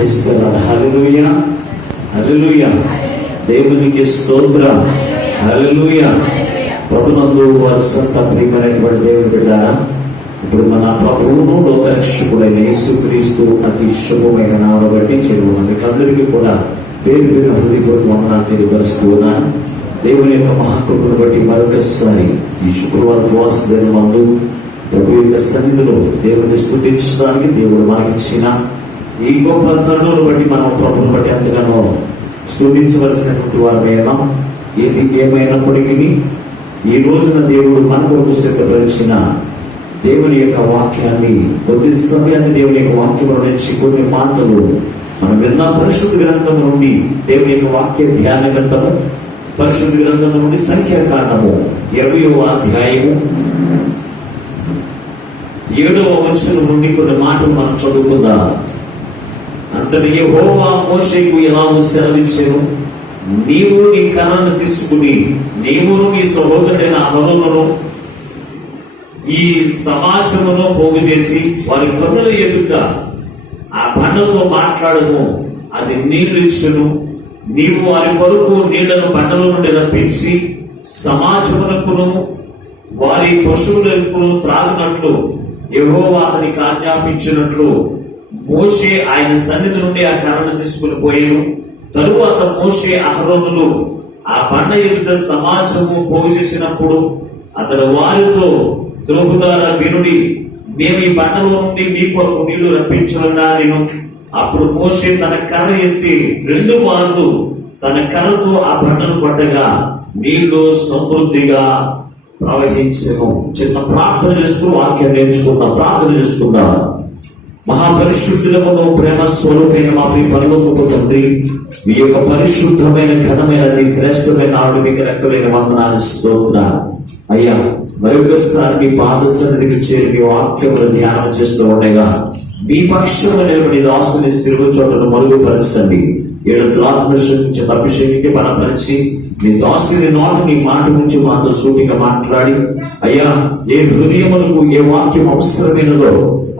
Praise God. హల్లెలూయా, హల్లెలూయా. దేవునికి స్తోత్రం. హల్లెలూయా. ప్రభునందు వారి సొంత ప్రియమైనటువంటి దేవుని బిడ్డారా, ఇప్పుడు మన ప్రభువును లోకరక్షకుడైన యేసుక్రీస్తు అతి శుభమైన నామమును బట్టి చెరువు మీకు అందరికీ కూడా పేరు పేరు హృదయపూర్వక వందనాలు తెలియపరుస్తూ ఉన్నాను. దేవుని యొక్క మహాకృపను బట్టి మరొకసారి ఈ శుక్రవారం ఉపవాస దినం మందు ప్రభు యొక్క సన్నిధిలో దేవుని స్తుతించడానికి దేవుడు మనకిచ్చిన ఈ గొప్ప తరుణాలను బట్టి మనం ప్రభువును బట్టి ఎంతగానో స్తుతించవలసినటువంటి వారమేనా. ఏది ఏమైనప్పటికీ ఈ రోజున దేవుడు మన కొరకు సిద్ధపరిచిన దేవుని యొక్క వాక్యాన్ని, కొద్ది సమయాన్ని దేవుని యొక్క వాక్యంలో నుంచి కొన్ని మాటలు మనం విన్న పరిశుద్ధ గ్రంథం నుండి దేవుని యొక్క వాక్య ధ్యాన గ్రంథము, పరిశుద్ధ గ్రంథం నుండి సంఖ్యాకాండము 20వ అధ్యాయము 7వ వచనం నుండి కొన్ని మాటలు మనం చదువుకుందాం. అంతటి యెహోవా మోషేకు ఎలాగో సెలవిచ్చెను, నీవు నీ కర్రను తీసుకుని నీవును నీ సహోదరుడైన అహరోనును ఈ సమాజమును పోగు చేసి వారి కన్నుల ఎదుట ఆ బండతో మాట్లాడము, అది నీళ్లు ఇచ్చును. నీవు వారి కొరకు నీళ్లను బండలో నుండి రప్పించి సమాజమునకును వారి పశువులకు త్రాగినట్లు యెహోవా అతనికి ఆజ్ఞాపించినట్లు మోషే ఆయన సన్నిధి నుండి ఆ కర్రను తీసుకుని పోయాను. తరువాత మోషే అహరోనులు ఆ బండ ఎదుట సమాజము పోగు చేసినప్పుడు అతడు వారితో, ద్రోహులారా వినుడి, మేము ఈ బండలో నుండి మీ కొరకు నీళ్లు రప్పించున్నా నేను. అప్పుడు మోషే తన కర్ర ఎత్తి 2 మార్లు తన కర్రతో ఆ బండను కొట్టగా నీళ్లు సమృద్ధిగా ప్రవహించెను. చిన్న ప్రార్థన చేస్తూ వాక్యం నేర్చుకుందాం. ప్రార్థన చేసుకుందాం. మహాపరిశుద్ధులమును ప్రేమ స్వరూపైన మా ప్రియ పరలోకపు తండ్రి, మీ యొక్క పరిశుద్ధమైన ఘనమైన శ్రేష్టమైన ఆవిడ మీకు రక్తమైన వందనాలు, స్తోత్రాలు అయ్యా. మరొకసారి మీ పాద సన్నిధికి చేరి మీ వాక్యములు ధ్యానం చేస్తూ ఉండగా మీ పక్షమైన మీ దాసుని సిరుగు చోటను మరుగుపరచండి. 7 త్రాత్మశక్తి అభిషేకించి బలపరిచి మీ దాసుని నోటి నీ మాట నుంచి మాతో సూటిగా మాట్లాడి అయ్యా, ఏ హృదయములకు ఏ వాక్యం అవసరమైనదో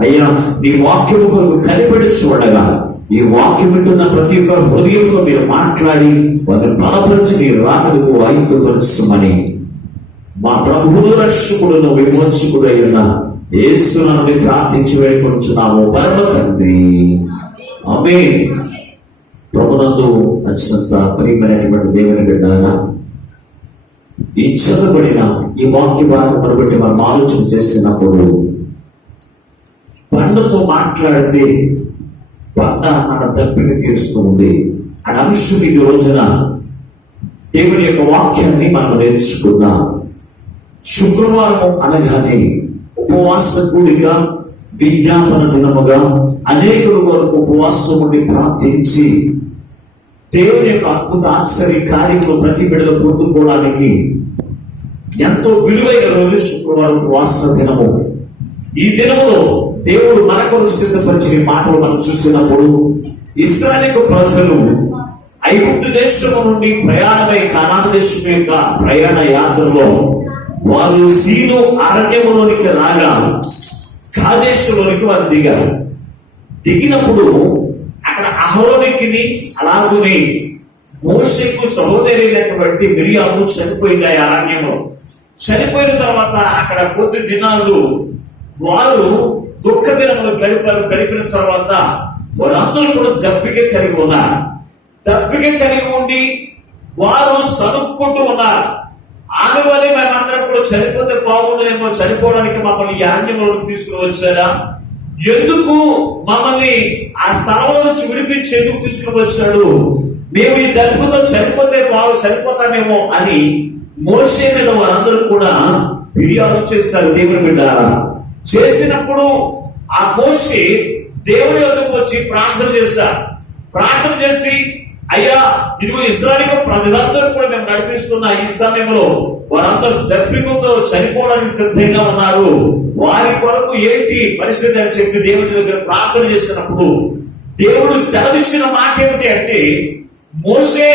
అయ్యా నీ వాక్యము కొరకు కనిపెడి చూడగా ఈ వాక్యం వింటున్న ప్రతి ఒక్క హృదయంతో మీరు మాట్లాడి వారిని బలపరిచి నీ రాకలకు ఆయుధపరచమని మా ప్రభువును రక్షకుడును విమోచకుడు అయిన యేసునామమున ప్రార్థించి వేడుకొనుచున్నాము పరమ తండ్రి, ఆమేన్. ప్రభునందు అత్యంత ప్రియమైనటువంటి దేవుని బిడ్డలారా, ఈ చదవబడిన ఈ వాక్య భాగమును బట్టి మనం ఆలోచన చేసినప్పుడు బండతో మాట్లాడితే బండ మన దప్పిక తీరుస్తుంది అనే అంశం ఈ రోజున దేవుని యొక్క వాక్యాన్ని మనం నేర్చుకుందాం. శుక్రవారం అనగానే ఉపవాస కూడిక, విజ్ఞాపన దినముగా అనేకుల వరకు ఉపవాసం ఉండి ప్రార్థించి దేవుని యొక్క అద్భుత ఆశ్చర్య కార్యక్రమం ప్రతి బిడ్డలు పొందుకోవడానికి ఎంతో విలువైన రోజు శుక్రవారం ఉపవాస దినము. ఈ దినములో దేవుడు మన కొరకు సిద్ధపరిచిన మాటలు మనం చూసినప్పుడు ఇశ్రాయేలు ప్రజలు ఐగుప్తు దేశము నుండి ప్రయాణమై కనాను దేశం యొక్క ప్రయాణ యాత్రలో వారు సీను అరణ్యములోనికి రాగా కాదేశంలోనికి వారు దిగారు. దిగినప్పుడు అక్కడ అహరోనుకి అలాగునే మోషేకు సహోదరి అయినటువంటి మిరియాము చనిపోయింది. ఆ అరణ్యంలో చనిపోయిన తర్వాత అక్కడ కొద్ది దినాలు వారు దుఃఖ దినములు గడిపిన తర్వాత వారందరూ కూడా దప్పిక కలిగి ఉన్నారు. దప్పిక కలిగి ఉండి వారు సనుక్కుంటూ ఉన్నారు. ఆమె వల్ల మేమందరం కూడా చనిపోతే బాగుండేమో, చనిపోవడానికి మమ్మల్ని ఈ అరణ్యంలోకి తీసుకుని వచ్చారా, ఎందుకు మమ్మల్ని ఆ స్థలంలో నుంచి విడిపించి ఎందుకు తీసుకుని వచ్చాడు, మేము ఈ దప్పికతో చనిపోతామేమో అని మోషే మీద వారందరూ కూడా ఫిర్యాదు చేశారు. దేవుని బిడ్డారా, చేసినప్పుడు ఆ మోషే దేవుని వద్దకు వచ్చి ప్రార్థన చేశారు. ప్రార్థన చేసి అయ్యా, ఇదిగో ఇశ్రాయేలు ప్రజలందరూ కూడా మేము నడిపిస్తున్న ఈ సమయంలో వారందరూ దప్పికతో చనిపోవడానికి సిద్ధంగా ఉన్నారు, వారి కొరకు ఏంటి పరిస్థితి అని చెప్పి దేవుని దగ్గర ప్రార్థన చేసినప్పుడు దేవుడు సెలవిచ్చిన మాట ఏమిటి అంటే, మోషే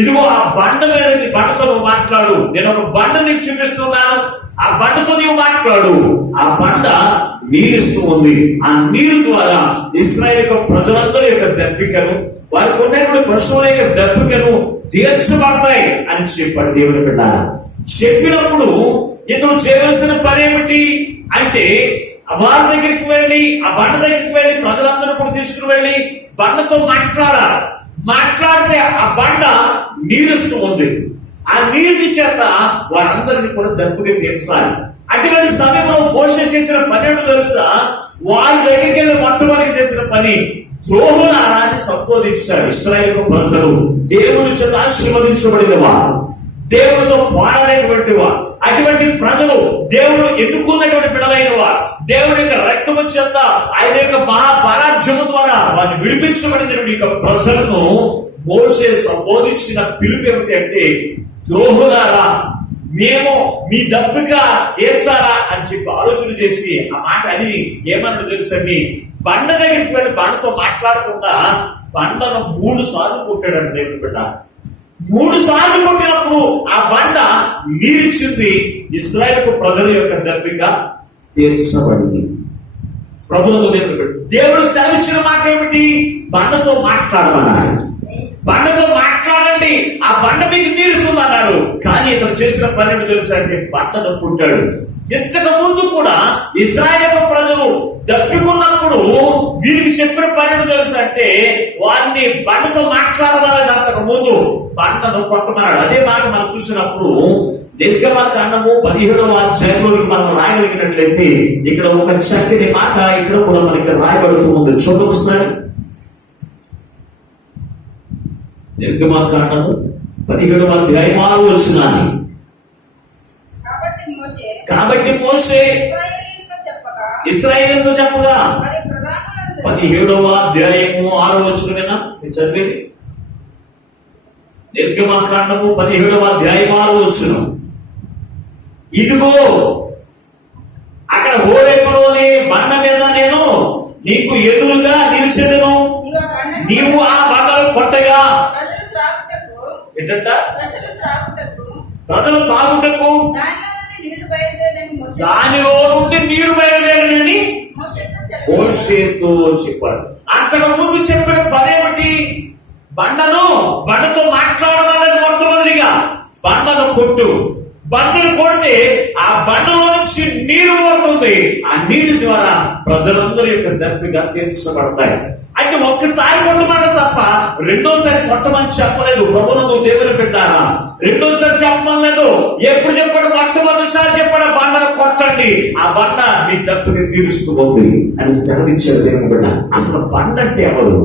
ఇదిగో ఆ బండ మీద బండతో మాట్లాడు, నేను ఒక బండని చూపిస్తున్నాను, ఆ బండతో నీవు మాట్లాడు. ఆ బండ నీరిస్తూ ఉంది. ఆ నీరు ద్వారా ఇశ్రాయేలు యొక్క ప్రజలందరి యొక్క దప్పికను, వారికి ఉన్నటువంటి పశువుల యొక్క దప్పికను తీర్చబడతాయి అని చెప్పాడు దేవుని బిడ్డ. చెప్పినప్పుడు ఇతను చేయవలసిన పని ఏమిటి అంటే, వారి దగ్గరికి వెళ్ళి, ఆ బండ దగ్గరికి వెళ్ళి ప్రజలందరూ కూడా తీసుకుని వెళ్ళి బండతో మాట్లాడితే ఆ బండ నీరుస్తూ ఉంది. ఆ నీటి చేత వారందరినీ కూడా దప్పుగా తీర్చాలి. అటువంటి సమయంలో మోషే చేసిన పని ఏంటో తెలుసా? వారి దగ్గరికి వెళ్ళి మొట్టమొదటి చేసిన పని ద్రోహులారాన్ని సంబోధించాడు. ఇశ్రాయేలు ప్రజలు దేవుని చేత ఆశీర్వదించబడిన వారు, దేవుడితో పోరాడేటువంటి వారు, అటువంటి ప్రజలు దేవుడు ఎన్నుకున్నటువంటి బిడ్డలైన వారు, దేవుడి యొక్క రక్తము చేత ఆయన యొక్క మహాపరాజ్యము ద్వారా వారిని విడిపించబడినటువంటి యొక్క ప్రజలను మోషే సంబోధించిన పిలుపు ఏమిటి అంటే, ద్రోహులారా, మేము మీ దప్పిక తీర్చాలా అని చెప్పి ఆలోచన చేసి ఆ మాట అని ఏమన్నా తెలుసండి, బండ దగ్గరికి వెళ్ళి బండతో మాట్లాడకుండా బండను 3 సార్లు కొట్టాడండి దేవుని బిడ్డ. 3 సార్లు కొట్టినప్పుడు ఆ బండ నీరిచ్చింది. ఇశ్రాయేలు ప్రజల యొక్క దప్పిక తీర్చబడింది. ప్రభువుకు దేవుడు సెలవిచ్చిన మాట ఏమిటి? బండతో మాట్లాడమన్నాడు. బండతో మాట్లాడండి, ఆ బండ మీకు తీరుస్తుంది అన్నాడు. కానీ ఇతను చేసిన పని ఏంటో తెలుసా అంటే, బండను పుట్టాడు. ఇంతకు ముందు కూడా ఇశ్రాయేలు ప్రజలు దప్పికున్నప్పుడు వీరికి చెప్పిన పని ఏంటో తెలుసా అంటే, వారిని బండతో మాట్లాడమన్నది. అంతకు ముందు బండను కొట్టమన్నాడు. అదే మాట మనం చూసినప్పుడు నిర్గమకాండము 17వ అధ్యాయంలోకి మనం రాయగలిగినట్లయితే ఇక్కడ ఒక చక్కని మాట ఇక్కడ కూడా మనకి రాయబడుతూ ఉంది. చూడొకసారి నిర్గమకాండము 17వ అధ్యాయం 6వ వచనాన్ని. కాబట్టి మోషే ఇశ్రాయేలుతో చెప్పగా 17వ అధ్యాయము 6వ వచనమేనా చదివేది? నిర్గమకాండము 17వ అధ్యాయం 6వ వచనం. ఇదిగో అక్కడ హోరేపులోని బండ మీద నేను నీకు ఎదురుగా నిలిచెదను, నీవు ఆ బండలు కొట్టగా ఏంటంట? ప్రజలు తాగుటకు దానిలో నుండి నీరు బయలుదేరని మోషేతో చెప్పాడు. అంతకు ముందు చెప్పిన పని ఏమిటి? బండతో మాట్లాడమన్నది. మొట్టమొదటిగా బండను కొట్టు. బండను కొడితే ఆ బండలో నుంచి నీరు పోతుంది. ఆ నీటి ద్వారా ప్రజలందరి యొక్క దప్పిక తీర్చబడతాయి. అయితే ఒక్కసారి కొట్టమన్న తప్ప రెండోసారి కొట్టమని చెప్పలేదు. ప్రభువును దేవుని పెట్టారా? రెండోసారి చెప్పలేదు. ఎప్పుడు చెప్పాడు? మొట్టమొదటిసారి చెప్పాడు, బండను కొట్టండి, ఆ బండ మీ దప్పిని తీరుస్తూ ఉంది అని సెలవిచ్చాడు దేవుని బిడ్డ. అసలు బండ అంటే ఎవరు?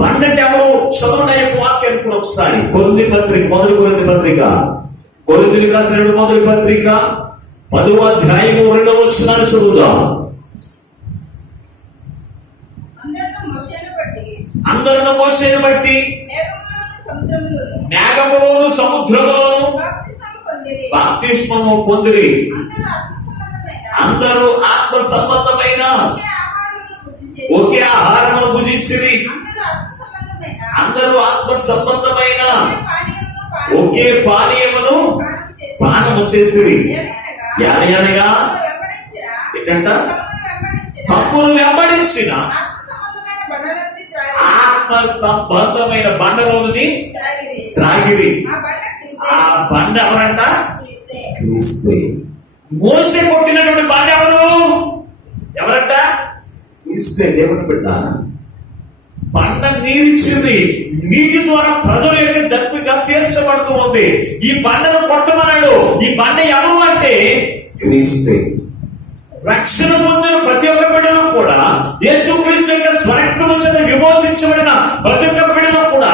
బండ అంటే ఎవరు? చదువున యొక్క వాక్యాన్ని కూడా ఒకసారి మొదటి కొరింథీ పత్రిక కొరింథీయులకు రాసిన మొదటి పత్రిక 10వ అధ్యాయము 2వ వచనాన్ని చదువుదాం. అందరూ మోషేను బట్టి మేఘములోను సముద్రములోను బాప్తిస్మము పొందిరి. అందరూ ఆత్మ సంబంధమైన ఒకే ఆహారమును భుజించిరి. అందరూ ఆత్మ సంబంధమైన ఒకే పానీయమును పానము చేసిరి. అనగా ఏంటంట? తమ్మును వెంబడించిన ఆత్మ సంబంధమైన బండలోనిది త్రాగిరి. ఆ బండ ఎవరంట? క్రీస్తే. మోసే కొట్టినటువంటి బండ ఎవరంట? క్రీస్తే. దేవుని బిడ్డ, బండ నీరిచ్చింది. నీటి ద్వారా ప్రజల యొక్క దప్పిక తీర్చబడుతూ ఉంది. ఈ బండను కొట్టమన్నాడు. ఈ బండ ఎవరు అంటే క్రీస్తే. రక్షణ పొందిన ప్రతి ఒక్క బిడ్డలు కూడా యేసుక్రీస్తు యొక్క స్వరక్తము చేత విమోచించబడిన ప్రతి ఒక్క బిడ్డలు కూడా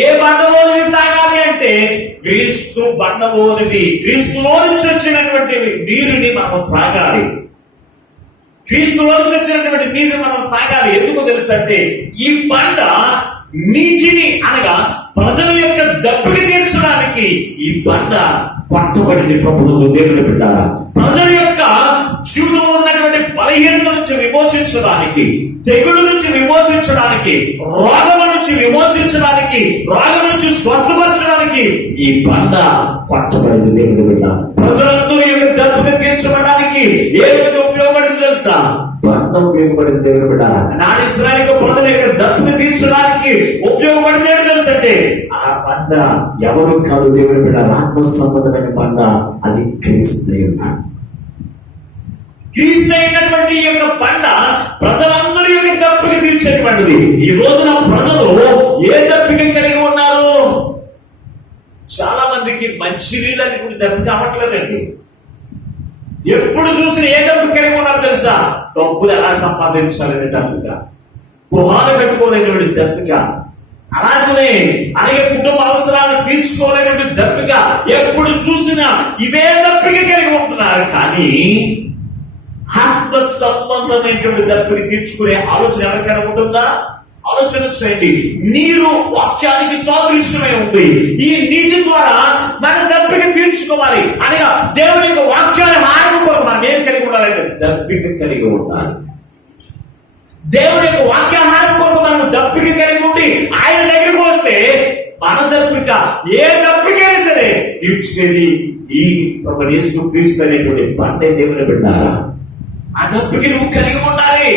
ఏ బండలోనిది తాగాలి అంటే క్రీస్తు బండలోనిది. క్రీస్తులో నుంచి వచ్చినటువంటి నీరుని మనం త్రాగాలి. క్రీస్తులో నుంచి వచ్చినటువంటి నీరుని మనం తాగాలి. ఎందుకు తెలుసు అంటే, ఈ బండ నీటిని అనగా ప్రజల యొక్క దప్పిక తీర్చడానికి ఈ బండ పట్టబడింది. ప్రభువును దేవుని బిడ్డ, ప్రజల యొక్క జీవితంలో ఉన్నటువంటి బలహీనత నుంచి విమోచించడానికి, తెగుళ్ళ నుంచి విమోచించడానికి, రోగం నుంచి విమోచించడానికి, రోగం నుంచి స్వస్థపరచడానికి ఈ బండ పట్టబడింది. దేవుని బిడ్డ, ప్రజలందరూ యొక్క ఏ రోజు ఉపయోగపడింది తెలుసా? బండ ఉపయోగపడింది. దేవుని బిడ్డారా, నాడు ఇశ్రాయేలు ప్రజల యొక్క దప్పుని తీర్చడానికి ఉపయోగపడింది ఏంటి తెలుసు అంటే, ఆ బండ ఎవరు కాదు దేవుని బిడ్డారా, ఆత్మ సంబంధమైన బండ, అది క్రీస్తు ఉన్నాడు. క్రీస్తు అయినటువంటి ఈ యొక్క బండ ప్రజలందరి యొక్క దప్పిక తీర్చేటువంటిది. ఈ రోజున ప్రజలు ఏ దప్పిక కలిగి ఉన్నారు? చాలా మందికి మంచినీళ్ళని కూడా దప్పిక అవ్వట్లేదండి. ఎప్పుడు చూసిన ఏ దప్పిక కలిగి ఉన్నారు తెలుసా? డబ్బులు ఎలా సంపాదించాలనే దప్పిక, గృహాలు కట్టుకోలేనటువంటి దప్పిక, అలాగనే అనేక కుటుంబ అవసరాలు తీర్చుకోలేనటువంటి దప్పిక, ఎప్పుడు చూసినా ఇవే దప్పిక కలిగి ఉంటున్నారు. కానీ ఆత్మ సంబంధమైనటువంటి దప్పిక తీర్చుకునే ఆలోచన ఎవరికైనా ఉంటుందా? ఆలోచన చేయండి. నీరు వాక్యానికి సాదృశ్యమై ఉంది. ఈ నీటి ద్వారా మన దప్పిక తీర్చుకోవాలి అనగా దేవుని యొక్క వాక్యాన్ని హారముకోవాలి. మనం ఏం కలిగి ఉండాలంటే దప్పిక కలిగి ఉండాలి. దేవుని యొక్క వాక్యాహారం కొరకు మనం దప్పిక కలిగి ఉండి ఆయన దగ్గరికి వస్తే మన దప్పిక ఏ దప్పికైనా సరే తీర్చేది ఈ ప్రభు యేసు క్రీస్తు అనేటువంటి బండే. దేవుని బిడ్డారా, ఆ దప్పిక నువ్వు కలిగి ఉండాలి.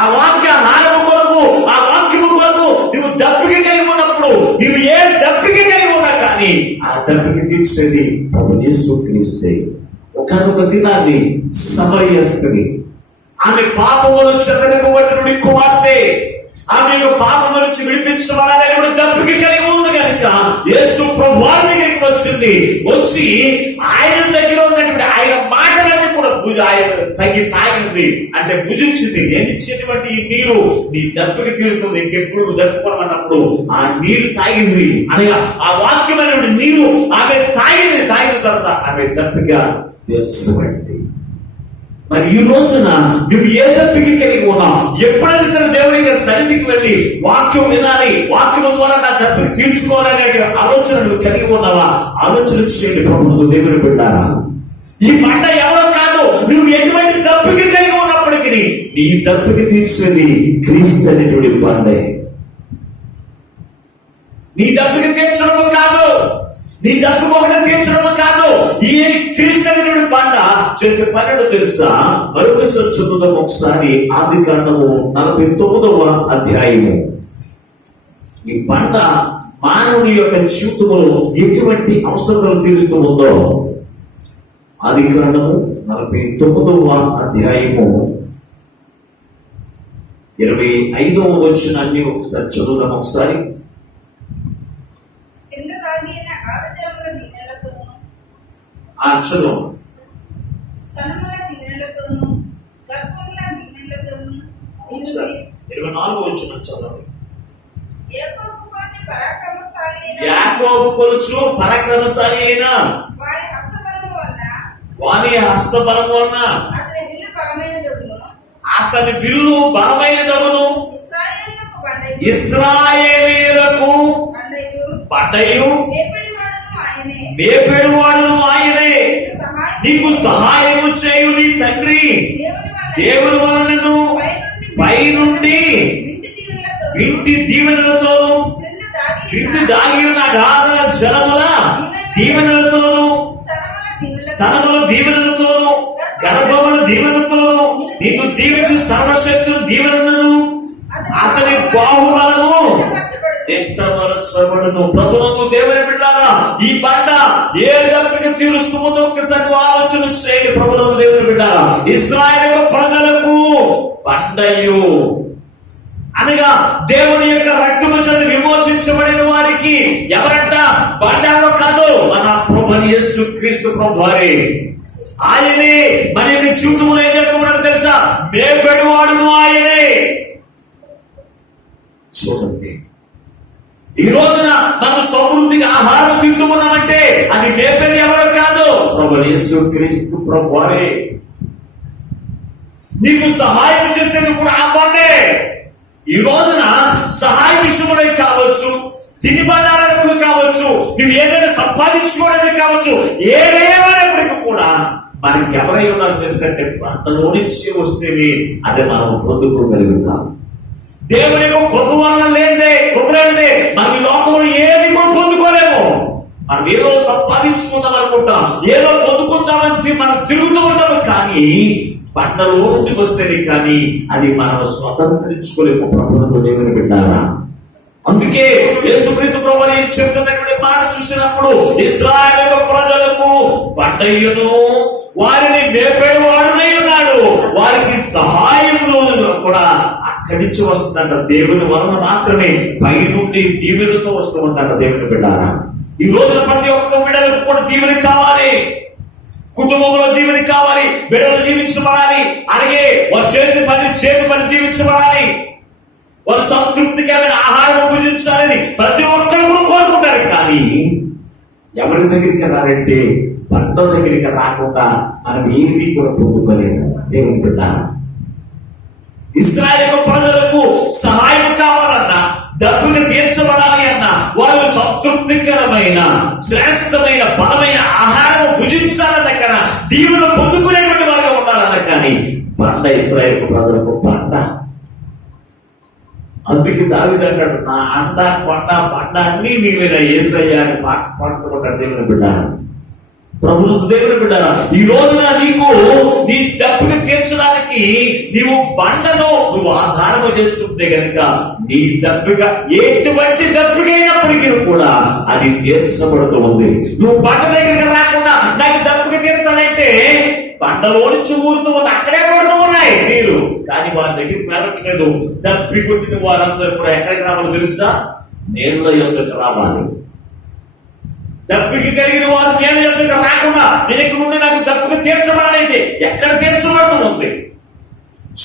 ఆ వాక్యాహారం కొరకు, ఆ వాక్యము కొరకు నువ్వు దప్పిక కలిగి ఉన్నప్పుడు, నువ్వు ఏ దప్పిక కలిగి ఉన్నా కానీ ఆ దప్పిక తీర్చేది ప్రభు యేసు క్రీస్తే. ఒకానొక దినాన్ని సమరయ స్త్రీ, ఆమె పాపమును చెదరింపబడినటువంటి కుమార్తె, ఆమె పాపము నుంచి విడిపించబడాలని దప్పిక కలిగి ఉంది కనుక యేసు ప్రభువారి దగ్గరికి వచ్చింది. వచ్చి ఆయన దగ్గర ఉన్నటువంటి ఆయన మాటలన్నీ కూడా ఆయన తాగింది, అంటే భుజించింది. నేను ఇచ్చేటువంటి ఈ నీరు నీ దప్పిక తీరుస్తుంది, ఇంకెప్పుడు నువ్వు దప్పుకోవాలన్నప్పుడు ఆ నీరు తాగింది అనగా ఆ వాక్యమైనటువంటి నీరు ఆమె తాగింది. తాగిన తర్వాత ఆమె దప్పిక తీర్చబడింది. మరి ఈ రోజున నువ్వు ఏ దప్పిక కలిగి ఉన్నావు? ఎప్పుడైనా సరే దేవుని సన్నిధికి వెళ్ళి వాక్యం వినాలి, వాక్యం ద్వారా నా దప్పిక తీర్చుకోవాలనే ఆలోచన నువ్వు కలిగి ఉన్నావా? ఆలోచన చేయండి ప్రభువు. దేవుని బిడ్డారా, ఈ బండ ఎవరో కాదు, నువ్వు ఎటువంటి దప్పిక కలిగి ఉన్నప్పటికీ నీ దప్పిక తీర్చేది క్రీస్తు అనేటువంటి బండే. నీ దప్పిక తీర్చడం కాదు, నీ దప్పిక ఒకటి తీర్చడం కాదు, ఈ క్రీస్తు అనేటువంటి బండ చేసే పని తెలుసా? మరొకసారి చదువుదాం ఒకసారి. ఆదికాండము 49వ అధ్యాయము. ఈ బండ మానవుని యొక్క జీవితంలో ఎటువంటి అవసరాలు తీరుస్తూ ఉందో ఆదికాండము 49వ అధ్యాయము 25వ వచనాన్ని ఒకసారి చదువుదాం ఒకసారి. చదువు. స్తనముల దినెలతోను గర్భముల దినెలతోను 24వ వచనం చదవండి. యాకోబు కొలుచు పరాక్రమశాలి అయిన వాని హస్తబలము వలన అతని విల్లు బలమైనదగును. ఇశ్రాయేలీయులకు బండయు మేపెడు వాడును ఆయనే. నీకు సహాయము చేయు నీ తండ్రి దేవుని వలనను పైనుండి వింటి దీవెనలతోను క్రింది దాగి ఉన్న అగాధ జలముల దీవెనలతోను స్తనముల దీవెనలతోను గర్భముల దీవెనలతోను నిన్ను దీవించు సర్వశక్తుల దీవెనలను అతని బాహుబలము తిట్టబరచబడును. ప్రభువుకు దేవుని బిడ్డారా, ఈ బండ ఏ దప్పిక తీరుస్తుందో ఒక్కసారి ఆలోచన చేయండి. ప్రభువుకు దేవుని బిడ్డారా, ఇశ్రాయేలు ప్రజలకు బండయు అనగా దేవుని యొక్క రక్తము చేత విమోచించబడిన వారికి ఎవరంట? బండారో కాదు, మన ప్రభువు యేసు క్రీస్తు ప్రభువారే. ఆయనే మన యొక్క జీవితంలో ఏం జరుగుతున్నాడో తెలుసా? మేపెడు వాడును ఆయనే. చూడండి, ఈ రోజున మనం సమృద్ధిగా ఆహారం తింటూ ఉన్నామంటే అది మేపేది ఎవరో కాదు, ప్రభువు యేసు క్రీస్తు ప్రభువారే. నీకు సహాయం చేసేది కూడా ఆ బండే. ఈ రోజున సహాయ విషయంలో కావచ్చు, తిని బండారాలకు కావచ్చు, నువ్వు ఏదైనా సంపాదించుకోవడానికి కావచ్చు, ఏదేమైనప్పటికీ కూడా మనకి ఎవరై ఉన్నారు తెలుసంటే బండలో నుంచి వస్తేనే అది మనం పొందుకోగలుగుతాం. దేవుని యొక్క కృప వలన లేదే, కృప లేదే మనం ఈ లోకంలో ఏది కూడా పొందుకోలేము. మనం ఏదో సంపాదించుకుందాం అనుకుంటాం, ఏదో పొందుకుందామని మనం తిరుగుతూ ఉంటాము. కానీ కానీ బండలో నుండి వస్తేనే కానీ అది మనం స్వతంత్రించుకోలేము. ప్రభువుకు దేవుని బిడ్డారా, అందుకే యేసుక్రీస్తు ప్రభువు చెప్తున్నటువంటి మాట చూసినప్పుడు ఇశ్రాయేలు ప్రజలకు బండయ్యను వారిని మేపేడు వాడునై ఉన్నాడు, వారికి సహాయంలో కూడా అక్కడి నుంచి వస్తుందంట. దేవుని వలన మాత్రమే పై నుండి దీవెనతో వస్తూ ఉందంట. దేవుని బిడ్డారా, ఈ రోజున ప్రతి ఒక్క బిడ్డలకు కూడా దీవెన కావాలి, కుటుంబంలో దీవెన కావాలి, బిడ్డలు దీవించబడాలి, అలాగే వారి చేతి పని దీవించబడాలి, వారు సంతృప్తికరమైన ఆహారం భుజించాలని ప్రతి ఒక్కరు కూడా కోరుకుంటారు. కానీ ఎవరి దగ్గరికి రారంటే బండ దగ్గరికి రాకుండా మనం ఏది కూడా పొందుకోలేము. దేవుని బిడ్డ, ఇశ్రాయేలు ప్రజలకు సహాయం కావాలన్నా, దప్పుని తీర్చబడాలి అన్నా, వారు సంతృప్తికరమైన శ్రేష్టమైన బలమైన ఆహారం భుజించాలన్న కన్నా దీవులు పొందుకునేటువంటి వారుగా ఉండాలన్న కానీ బండ ఇశ్రాయేలు ప్రజలకు బండ. అందుకే దావీదు అంటాడు, నా అండ కొండ బండ అన్ని నీ మీద యేసయ్యా అని పాడుతుంటాడు. దేవుని బిడ్డ, ప్రభువుకు దేవుని బిడ్డారా, ఈ రోజున నీకు నీ దప్పిక తీర్చడానికి నీవు బండను నువ్వు ఆధారము చేసుకుంటే గనుక నీ దప్పిక ఎటువంటి దప్పిక అయినప్పటికీ కూడా అది తీర్చబడుతూ ఉంది. నువ్వు బండ దగ్గరికి రాకుండా నాకు దప్పిక తీర్చాలంటే బండలో నుంచి ఊరుతూ ఉంది, అక్కడే పడుతూ ఉన్నాయి నీరు, కానీ వారి దగ్గరికి వెళ్ళట్లేదు. దప్పి కొట్టిన వారందరూ కూడా ఎక్కడికి రావాలో తెలుసా? నేరుల యొక్కకు రావాలి. దప్పికి కలిగిన వారు నేను ఎందుకు రాకుండా నేను ఇక్కడ నుండి నాకు దప్పిక తీర్చబడాలంటే ఎక్కడ తీర్చబడుతూ ఉంది?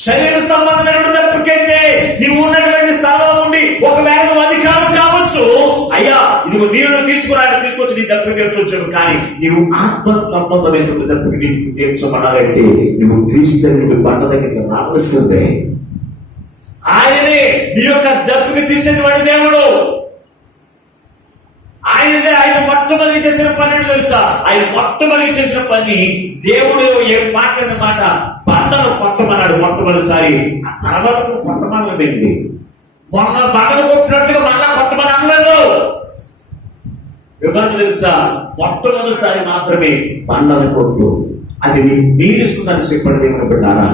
శరీర సంబంధమైన దప్పికైతే నీవు ఉన్నటువంటి స్థలంలో ఉండి ఒకవేళ నువ్వు అధికారం కావచ్చు, అయ్యా ఇదిగో నీరు తీసుకొచ్చి నీ దప్పిక తీర్చవచ్చు. కానీ నీవు ఆత్మ సంబంధమైనటువంటి దప్పిక నీకు తీర్చబడాలంటే నువ్వు క్రీస్తు బండ దగ్గరికి రావాల్సిందే. ఆయనే నీ యొక్క దప్పిక తీర్చేటువంటి దేవుడు. ఆయన మొట్టమొదటి చేసిన పని తెలుసా? ఆయన మొట్టమొదటి చేసిన పని దేవుడు ఏ మాట బండను కొట్టమన్నాడు మొట్టమొదటిసారి. ఆ తర్వాత కొట్టమన్నదండి. మొన్న బండను కొట్టినట్టుగా మళ్ళా కొట్టమని అనలేదు. వివరణ తెలుసా? మొట్టమొదటిసారి మాత్రమే బండను కొట్టు, అది నీరుస్తుందని చెప్పండి. దేవుని బిడ్డారా,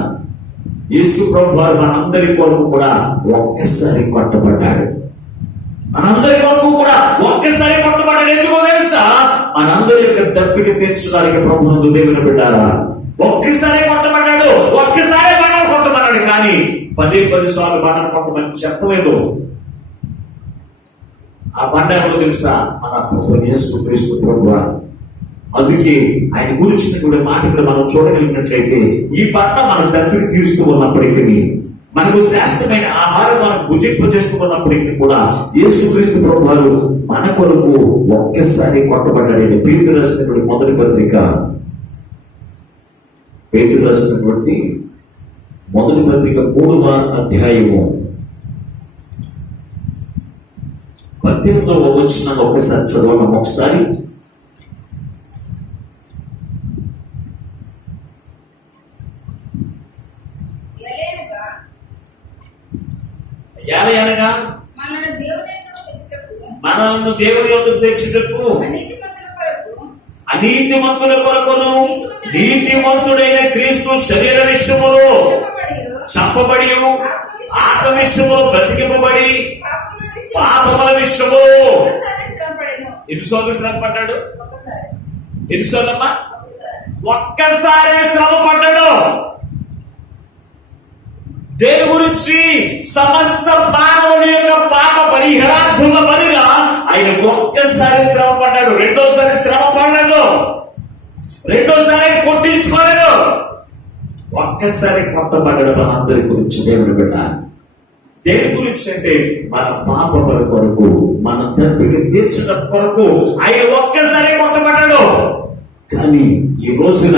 యేసు ప్రభు వారు మనందరి కొరకు కూడా ఒక్కసారి కొట్టబడ్డాడు. మనందరి కొరకు కూడా ఒక్కసారి కొట్టబడ్డాడు. ఎందుకో తెలుసా? మనందరి యొక్క దప్పిక తీర్చడానికి ప్రభువుకు దేవుని బిడ్డారా ఒక్కసారి కొట్టబడ్డాడు. ఒక్కసారి బండ కొట్టమన్నాడు, కానీ 10 సార్లు బండ కొట్టమని చెప్పలేదు. ఆ బండ ఎవరో తెలుసా? మన ప్రభు యేసుక్రీస్తు ప్రభువు. అందుకే ఆయన గురించినటువంటి మాట కూడా మనం చూడగలిగినట్లయితే ఈ బండ మన దప్పిక తీరుస్తూ ఉన్నప్పటికీ, మనకు శ్రేష్టమైన ఆహారం మనం భుజింపజేసుకున్నప్పటికీ కూడా యేసుక్రీస్తు ప్రభువారు మన కొరకు ఒక్కసారి కొట్టబడ్డాడు. పేతురు రాసినటువంటి మొదటి పత్రిక, పేతురు రాసినటువంటి మొదటి పత్రిక 3వ అధ్యాయము 18వ వచనం ఒకసారి చదవడం. ఒకసారి అనగా మనల్ని దేవుని యొద్దకు తెచ్చుటకు అనీతిమంతుల కొరకును నీతిమంతుడైన క్రీస్తు శరీర విషయములో చంపబడి ఆత్మ విషయములో బ్రతికింపబడి పాపముల విషయములో ఎన్నిసార్లు శ్రమ పడ్డాడు? ఎన్నిసార్లమ్మా? ఒక్కసారి శ్రమ పడ్డాడు. దేని గురించి? సమస్త మానవుని యొక్క పాప పరిహారార్థుల బలిగా ఆయన ఒక్కసారి శ్రమ పడ్డాడు. రెండోసారి శ్రమ పడలేదు, రెండోసారి కొట్టించుకోలేదు, ఒక్కసారి కొట్టబడ్డాడు. మనందరి గురించి దేవుని బిడ్డ. దేని గురించి అంటే మన పాపముల కొరకు, మన దప్పిక తీర్చడం కొరకు ఆయన ఒక్కసారి కొట్టబడ్డాడు. కానీ ఈ రోజున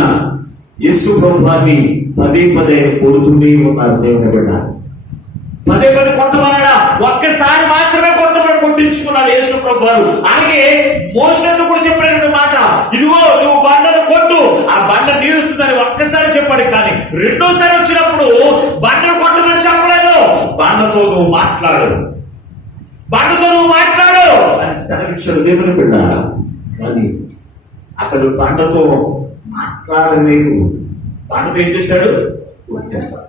యేసు ప్రభువాన్ని 10 కొడుతూనే ఉన్నారు. దేవుని బిడ్డ 10 కొట్టమన్నాడా? ఒక్కసారి మాత్రమే కొట్టించుకున్నాడు యేసు ప్రభువారు. అలాగే మోషేను కూడా చెప్పిన మాట, ఇదిగో నువ్వు బండను కొట్టు, ఆ బండ నీరుస్తుందని ఒక్కసారి చెప్పాడు. కానీ రెండోసారి వచ్చినప్పుడు బండను కొట్టమని చెప్పలేదు. బండతో నువ్వు మాట్లాడు, బండతో నువ్వు మాట్లాడు అని సెలవిచ్చాడు దేవుని బిడ్డ. కానీ అతడు బండతో మాట్లాడలేదు. బండతో ఏం చేశాడు? కొట్టాడు.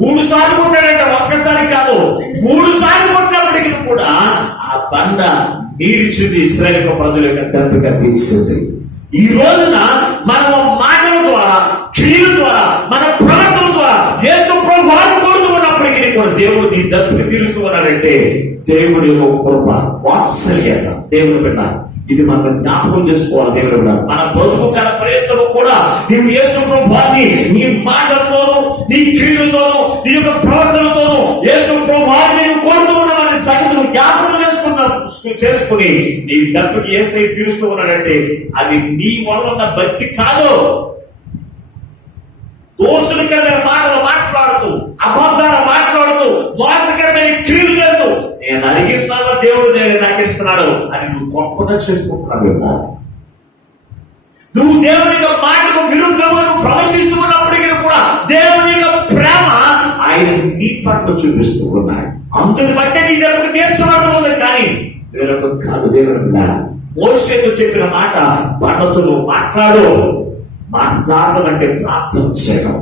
3 సార్లు కొట్టాడంట, ఒక్కసారి కాదు 3 సార్లు కొట్టినప్పటికీ కూడా ఆ బండ నీరిచ్చింది, ఇశ్రాయేలు ప్రజల యొక్క దప్పిక తీర్చింది. ఈ రోజున మనం మాటల ద్వారా, క్రియల ద్వారా, మన ప్రవర్తన ద్వారా యేసు ప్రభువును కొడుతూ ఉన్నప్పటికీ కూడా దేవుడు నీ దప్పిక తీరుస్తూ ఉన్నాడంటే దేవుడి యొక్క కృప, వాత్సల్యత. దేవుని బిడ్డ, ఇది మనం జ్ఞాపకం చేసుకోవాలి. దేవుడు బిడ్డ, మన బ్రతుకు కాల ప్రయత్నం కూడా నీవు యేసు ప్రభువుని నీ మాటలతోనూ, నీ క్రియలతోనూ, నీ యొక్క ప్రవర్తనతోనూ యేసు ప్రభువుని నీవు కొడుతూ ఉన్నావని సంగతిని జ్ఞాపకం చేసుకుని నీ దప్పికి యేసయ్య తీరుస్తూ ఉన్నాడంటే అది నీ వల్ల ఉన్న భక్తి కాదు. దోషులకరమైన మాటలు మాట్లాడుతూ, అబద్ధాలు మాట్లాడుతూ, మోసకరమైన క్రియలు చేస్తూ నేను అడిగిందల్లా దేవుడు నాకు ఇస్తున్నాడు అని నువ్వు గొప్పగా చెప్పుకుంటున్నావు. నువ్వు దేవుని యొక్క మాటకు విరుద్ధంగా నువ్వు ప్రవర్తిస్తూ ఉన్నప్పటికీ కూడా దేవుని యొక్క ప్రేమ ఆయన నీ పట్ల చూపిస్తూ ఉన్నాడు. అందుని బట్టే నీ దగ్గర తీర్చబడుతూ ఉంది. కానీ వేరొక కాదు. దేవుని మోషేతో చెప్పిన మాట, బండతో నువ్వు మాట్లాడడం అంటే ప్రార్థన చేయడం.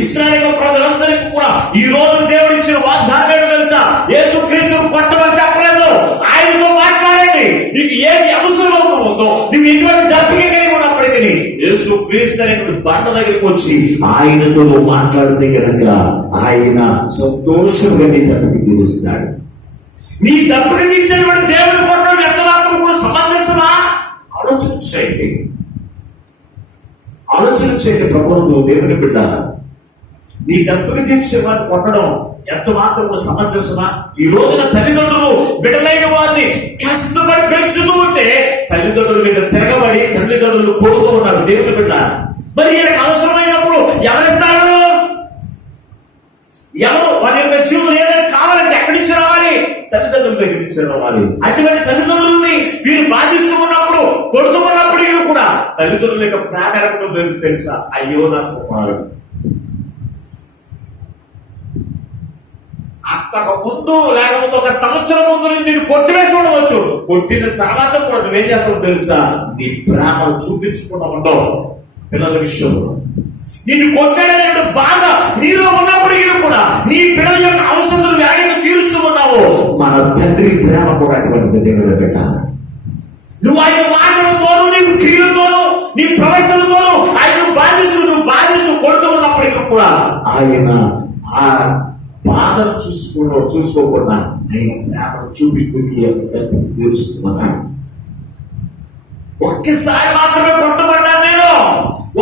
ఇశ్రాయేలు ప్రజలందరికీ కూడా ఈ రోజు దేవుడు ఇచ్చిన వాగ్దానం ఏంటో తెలుసా? యేసుక్రీస్తు కొట్టమని చెప్పలేదు, ఆయనతో మాట్లాడండి. నీకు ఏది అవసరం అవుతుందో, నువ్వు ఎటువంటి దప్పిక కలిగి ఉన్నప్పటికీ యేసుక్రీస్తు అనేటువంటి బండ దగ్గరికి వచ్చి ఆయనతో మాట్లాడితే కనుక ఆయన సంతోషంగా నీ దప్పిక తీరుస్తాడు. నీ దప్పిక తీర్చినటువంటి దేవుని కొట్టడం ఎంత మాత్రం కూడా సమంజసమా? ఆలోచన చేయండి ప్రభువును. దేవుని బిడ్డ, నీ దప్పిక తీర్చే వారిని కొట్టడం ఎంత మాత్రం సమంజసమా? ఈ రోజున తల్లిదండ్రులు బిడ్డలైన వారిని కష్టపడి పెంచుతూ ఉంటే తల్లిదండ్రుల మీద తిరగబడి తల్లిదండ్రులు కొడుతూ ఉన్నారు. దేవుని బిడ్డ, మరి ఈయనకు అవసరమైనప్పుడు ఎవరిస్తారు? ఎవరు వారి యొక్క జీవులు ఏదైనా కావాలంటే ఎక్కడి నుంచి రావాలి? తల్లిదండ్రుల దగ్గర నుంచి రావాలి. అటువంటి తల్లిదండ్రుల్ని వీరు బాధిస్తూ ఉన్నప్పుడు, కొడుతూ ఉన్నప్పటికీ కూడా తల్లిదండ్రుల యొక్క ప్రేమ ఎరగడం తెలుసా? అయ్యో నా కుమారుడు, అంతకు ముందు లేకపోతే 1 సంవత్సరం ముందు నేను కొట్టివేసి ఉండవచ్చు. కొట్టిన తర్వాత కూడా నువ్వేం చేస్తావు తెలుసా? నీ ప్రేమను చూపించుకున్నా ఉండవు. పిల్లల విషయంలో నిన్ను కొట్టాడనే బాధ నీలో ఉన్నప్పటికీ కూడా నీ పిల్లల యొక్క అవసరం వ్యాధిని తీరుస్తూ ఉన్నావు. మన తండ్రి ప్రేమ కూడా అటువంటిది. దేవుని బిడ్డ, నువ్వు ఆయన మాటలతోనూ, నీకు క్రియలతోనూ, నీ ప్రవర్తనతోనూ ఆయన బాధిస్తూ కొడుతూ ఉన్నప్పటికీ కూడా ఆయన ఆ బాధను చూసుకోకుండా ఆయన ప్రేమను చూపిస్తూ తీరుస్తున్నాడు. ఒక్కసారి మాత్రమే కొట్టబడ్డాను నేను,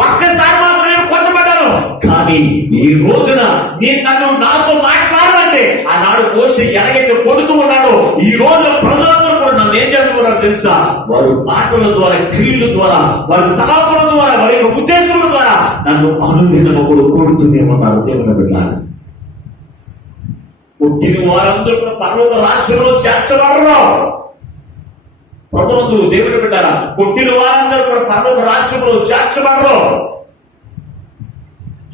ఒక్కసారి మాత్రమే కొట్టబడ్డాను. కానీ ఈ రోజున నన్ను నాతో మాట్లాడమంటే ఆనాడు మోషే ఎలాగైతే కొడుతూ ఉన్నాడో ఈ రోజున ప్రజలందరూ కూడా నన్ను ఏం చేస్తున్నారో తెలుసా? వారు మాటల ద్వారా, క్రియల ద్వారా, వారి తలాపుల ద్వారా, వారి యొక్క ఉద్దేశముల ద్వారా నన్ను అనుదినము కూడా కొడుతూనే ఉన్నారు. దేవుని బిడ్డ, కొట్టిన వారందరూ కూడా పర్వత రాజ్యంలో చేర్చబడరు. ప్రభువు దేవుని బిడ్డారా, కొట్టిన వారందరూ కూడా పర్వత రాజ్యంలో చేర్చబడరు.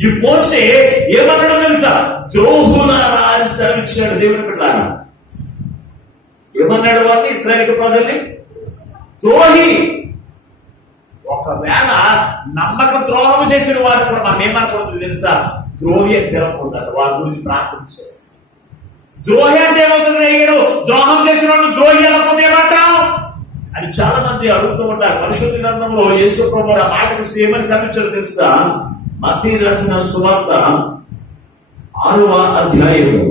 ఈ మోషే ఏమన్నాడో తెలుసా? ద్రోహులారా అని సెలవిచ్చాడు. దేవుని బిడ్డారా, ఏమన్నాడు వారిని? ఇశ్రాయేలు ప్రజల్ని ద్రోహి. ఒకవేళ నమ్మక ద్రోహం చేసిన వారు కూడా మనం ఏమనకూడదు తెలుసా? ద్రోహి అని పిలవకూడదు. వారి గురించి ప్రార్థించారు. ద్రోహి అంటే ఏమవుతుంది? అయ్యారు ద్రోహం చేసిన వాళ్ళు ద్రోహి అనకపోతే ఏమంటావు అని చాలా మంది అడుగుతూ ఉంటారు. పరిశుద్ధ గ్రంథంలో యేసు ప్రభువు ఆ మాటకు ఏమని సెలవిచ్చారో తెలుసా? మత్తయి రాసిన సువార్త 6వ అధ్యాయంలో,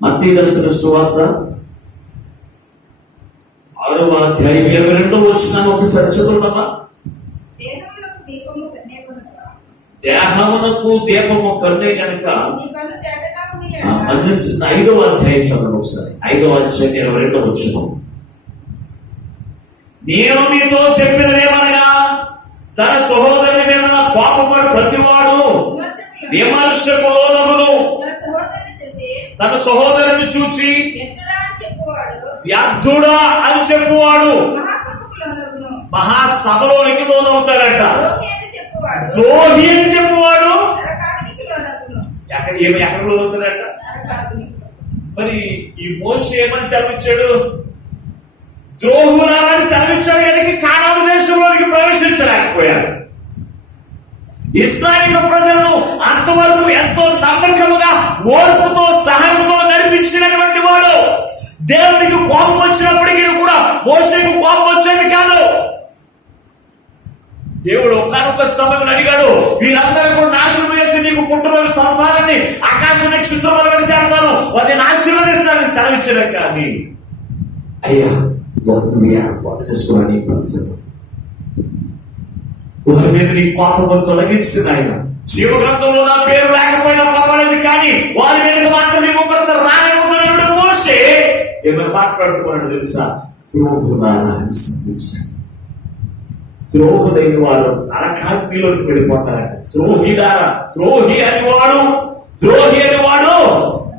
మత్తయి రాసిన సువార్త 6వ అధ్యాయం 22వ వచనం ఒకసారి చదువుతామా? దేహమునకు దీపము కన్నే కనుక 5వ అధ్యాయం చదవండి ఒకసారి. 5వ అధ్యాయం 22వ వచనం. నేను మీతో చెప్పినదేమనగా తన సహోదరుని మీద కోపపడు ప్రతివాడు విమర్శకులోనగును, తన సహోదరుని చూచి వ్యర్థుడా అని చెప్పువాడు మహాసభలోనికి లోనవుతాడట. ద్రోహి అని చెప్పువాడు ఎక్కడ లోనవుతాడట. మరి ఈ మోషే ఏమని సెలవిచ్చాడు? ద్రోహులారని సెలవిచ్చాడు కనుక కానాను దేశంలోనికి ప్రవేశించలేకపోయాడు. ఇశ్రాయేలు ప్రజలను అంతవరకు ఎంతో నమ్మకముగా ఓర్పుతో సహనంతో నడిపించినటువంటి వాడు. దేవునికి కోపం వచ్చినప్పటికీ కూడా మోషేకు కోపం వచ్చేది కాదు. దేవుడు ఒకానొక సమయం అడిగాడు, వీరందరూ కూడా నాశనం చేసి నీకు పుట్టబోయే సంతానాన్ని ఆకాశ నక్షత్రములను చేస్తాను, వాటిని ఆశీర్వదిస్తానని సెలవిచ్చాడు. కానీ అయ్యా వారిని ఏర్పాటు చేసుకోవడానికి పరిస్థితి వారి మీద నీ కోపం తొలగించిన ఆయన జీవ గ్రంథంలో నా పేరు లేకపోయినా పర్వాలేదు, కానీ వారి మీదకి మాత్రం నీ ముఖంతో రానివ్వదు మోషే ఏమైనా మాట్లాడుతున్నాడు తెలుసా? ద్రోహులారా అని సంధించాడు. ద్రోహులైన వారు నరకాగ్నిలోకి వెళ్ళిపోతారంట. ద్రోహి అని వాడు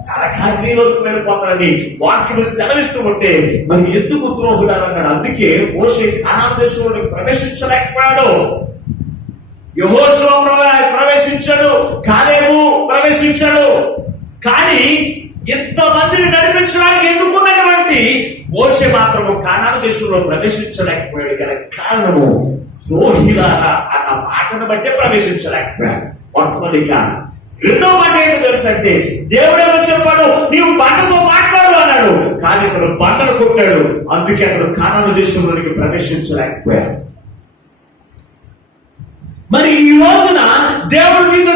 నరకాగ్నిలోకి వెళ్ళిపోతారని వాక్యం సెలవిస్తూ ఉంటే మరి ఎందుకు ద్రోహులారా అన్నాడు? అందుకే మోషే కానాను దేశంలోకి ప్రవేశించలేకపోయాడు. యెహోషువ ప్రవేశించాడు, కాలేబు ప్రవేశించాడు. కానీ ఎంతమందిని నడిపించడానికి ఎన్నుకున్నటువంటి మోషే మాత్రము కానాను దేశంలో ప్రవేశించలేకపోయాడు. గల కారణము ద్రోహిలారా అన్న మాటను బట్టే ప్రవేశించలేకపోయాడు. మొట్టమొదటిగా రెండో మాట ఏంటో తెలుసు అంటే, దేవుడు ఏమో చెప్పాడు, నీవు బండతో మాట్లాడు అన్నాడు. కానీ అతను బండను కొట్టాడు. అందుకే అతను కానాను దేశంలోనికి ప్రవేశించలేకపోయాడు. మరి ఈ రోజున దేవుడు మీతో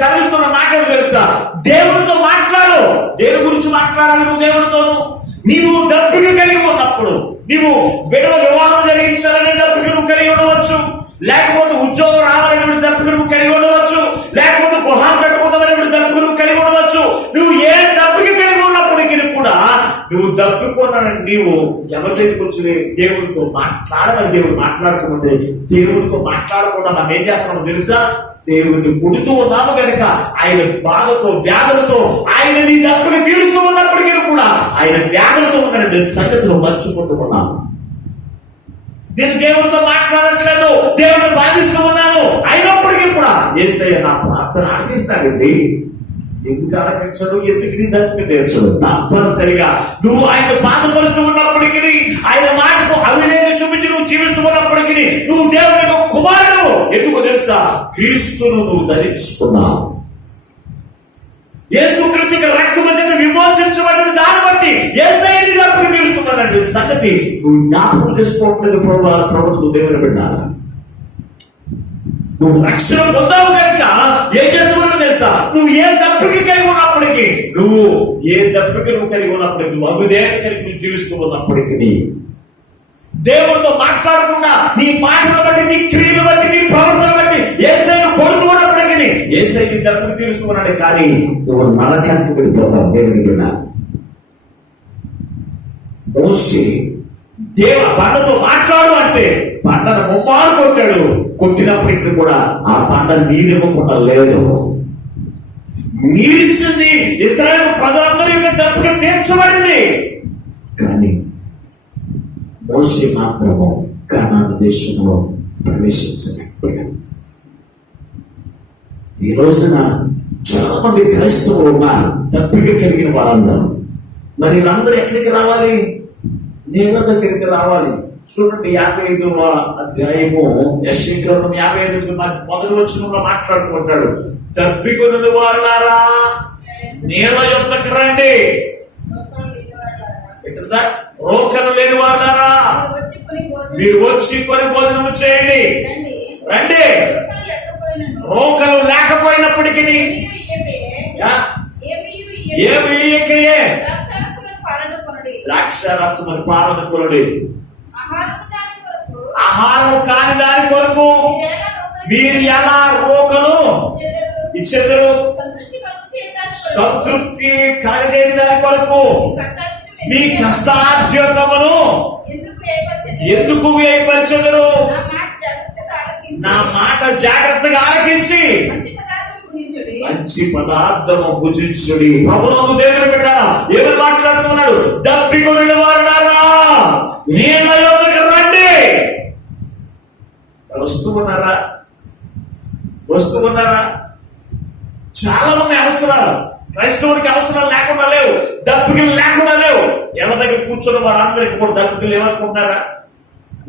సెలవిస్తున్న మాటలు తెలుసా? దేవుడితో మాట్లాడు. దేని గురించి మాట్లాడాలి నువ్వు దేవుడితోను? నీవు దప్పిక కలిగి ఉన్నప్పుడు, నీవు బిడ్డల వివాహం జరిగించాలనే దప్పిక నువ్వు కలిగి ఉండవచ్చు, లేకపోతే ఉద్యోగం రావాలనే దప్పిక నువ్వు కలిగి ఉండవచ్చు, లేకపోతే గృహం కట్టుకోవాలనే దప్పిక నువ్వు కలిగి ఉండవచ్చు. నువ్వు ఏ దప్పిక కలిగి ఉన్నప్పటికీ కూడా నువ్వు దప్పికోనాలని నీవు ఎవరి దగ్గరికి వచ్చి దేవుడితో మాట్లాడమని దేవుడు మాట్లాడుతుంటే, దేవుడితో మాట్లాడకుండా మనం ఏం చేస్తామో తెలుసా? దేవుడిని కొడుతూ ఉన్నాము కనుక ఆయన బాధతో వ్యాధులతో ఆయన నీ దప్పిక తీరుస్తూ ఉన్నప్పటికీ కూడా ఆయన వ్యాధులతో ఉన్న సంగతులు మర్చిపోతూ ఉన్నాము. నేను దేవుడితో మాట్లాడట్లేదు, దేవుడిని బాధిస్తూ ఉన్నాను, అయినప్పటికీ కూడా యేసయ్య నా ప్రార్థన ఆలకిస్తాడండి. ఎందుకు ఆలకించడు? ఎందుకు నీ దప్పిక తీర్చడు? తప్పనిసరిగా నువ్వు ఆయన బాధపరుస్తూ ఉన్నప్పటికీ, ఆయన మాటకు అవిధేయత చూపించి నువ్వు జీవిస్తూ ఉన్నప్పటికీ నువ్వు దేవుని యొక్క కుమారుడు. ఎందుకు తెలుసా? క్రీస్తును నువ్వు ధరించుకున్నావు. యేసుక్రీస్తు రక్తము చేత విమోచించబడిన దాన్ని బట్టి యేసయ్య నీ దప్పిక తీరుస్తున్నాడంటే సంగతి నువ్వు జ్ఞాపకం చేసుకోవట్లేదు. ప్రభుత్వ దేవుని బిడ్డారా, నువ్వు రక్షణ పొందావు కనుక ఏం చెప్తున్నా తెలుసా? నువ్వు ఏ దప్పిక కలిగి ఉన్నప్పటికీ, నువ్వు కలిగి ఉన్నప్పటికీ, నువ్వు అవిధేయత కలిగి నువ్వు జీవిస్తూ ఉన్నప్పటికీ, దేవుడితో మాట్లాడకుండా నీ మాటలు బట్టి, నీ క్రియలు బట్టి, నీ ప్రవర్తన బట్టి యేసయ్యను కొడుతూ ఉన్నప్పటికీ యేసయ్య దప్పిక తీరుస్తున్నాడు. కానీ నువ్వు నరకానికి వెళ్ళిపోతావు. దేవుని బిడ్డ మోషే బండతో మాట్లాడు అంటే బండను ముమ్మారు కొట్టాడు. కొట్టినప్పటికీ కూడా ఆ బండ నీరివ్వకుండా లేదు. నీరిచ్చింది ఇశ్రాయేలు ప్రజలందరి యొక్క దప్పిక తీర్చబడింది. కానీ మోషే మాత్రము కానాను దేశంలో ప్రవేశించలేకపోయాడు. ఈ రోజున చాలా మంది క్రైస్తవులు ఉన్నారు, దప్పిక కలిగిన వారందరూ. మరి వీళ్ళందరూ ఎక్కడికి రావాలి? నీళ్ళ దగ్గరికి రావాలి. చూడండి 55వ అధ్యాయము యెషయా గ్రంథం 55 మొదటి వచనంలో మాట్లాడుతూ ఉంటాడు, దప్పికొనిన వారులారా నీళ్ళ యొద్దకు రండి. రోకలు లేని వారులారా మీరు వచ్చి కొని భోజనం చేయండి. రండి. రోకలు లేకపోయినప్పటికీ ద్రాక్షారసమని పాలన కొనుడి. ఆహారం కాని దాని కొరకు మీరు ఎలా రోకలు ఇచ్చేద్దరు? సంతృప్తి కలగజేయని దాని కొరకు మీ కష్టార్జితమును ఎందుకు వ్యయపరచెదరు? నా మాట జాగ్రత్తగా ఆలకించి మంచి పదార్థము భుజించుడి. ప్రభువుకు దేవుని బిడ్డలారా, ఏమని మాట్లాడుతున్నాడు? దప్పికొనిన వారులారా నీళ్ళ యొద్దకు రండి. వస్తూ ఉన్నారా? చాలా మంది అవసరాలు క్రైస్తవుడికి అవసరాలు లేకుండా లేవు, దప్పికలు లేకుండా లేవు. ఎవరి దగ్గర కూర్చున్న వాళ్ళందరికీ కూడా దప్పికలు ఏమనుకుంటారా?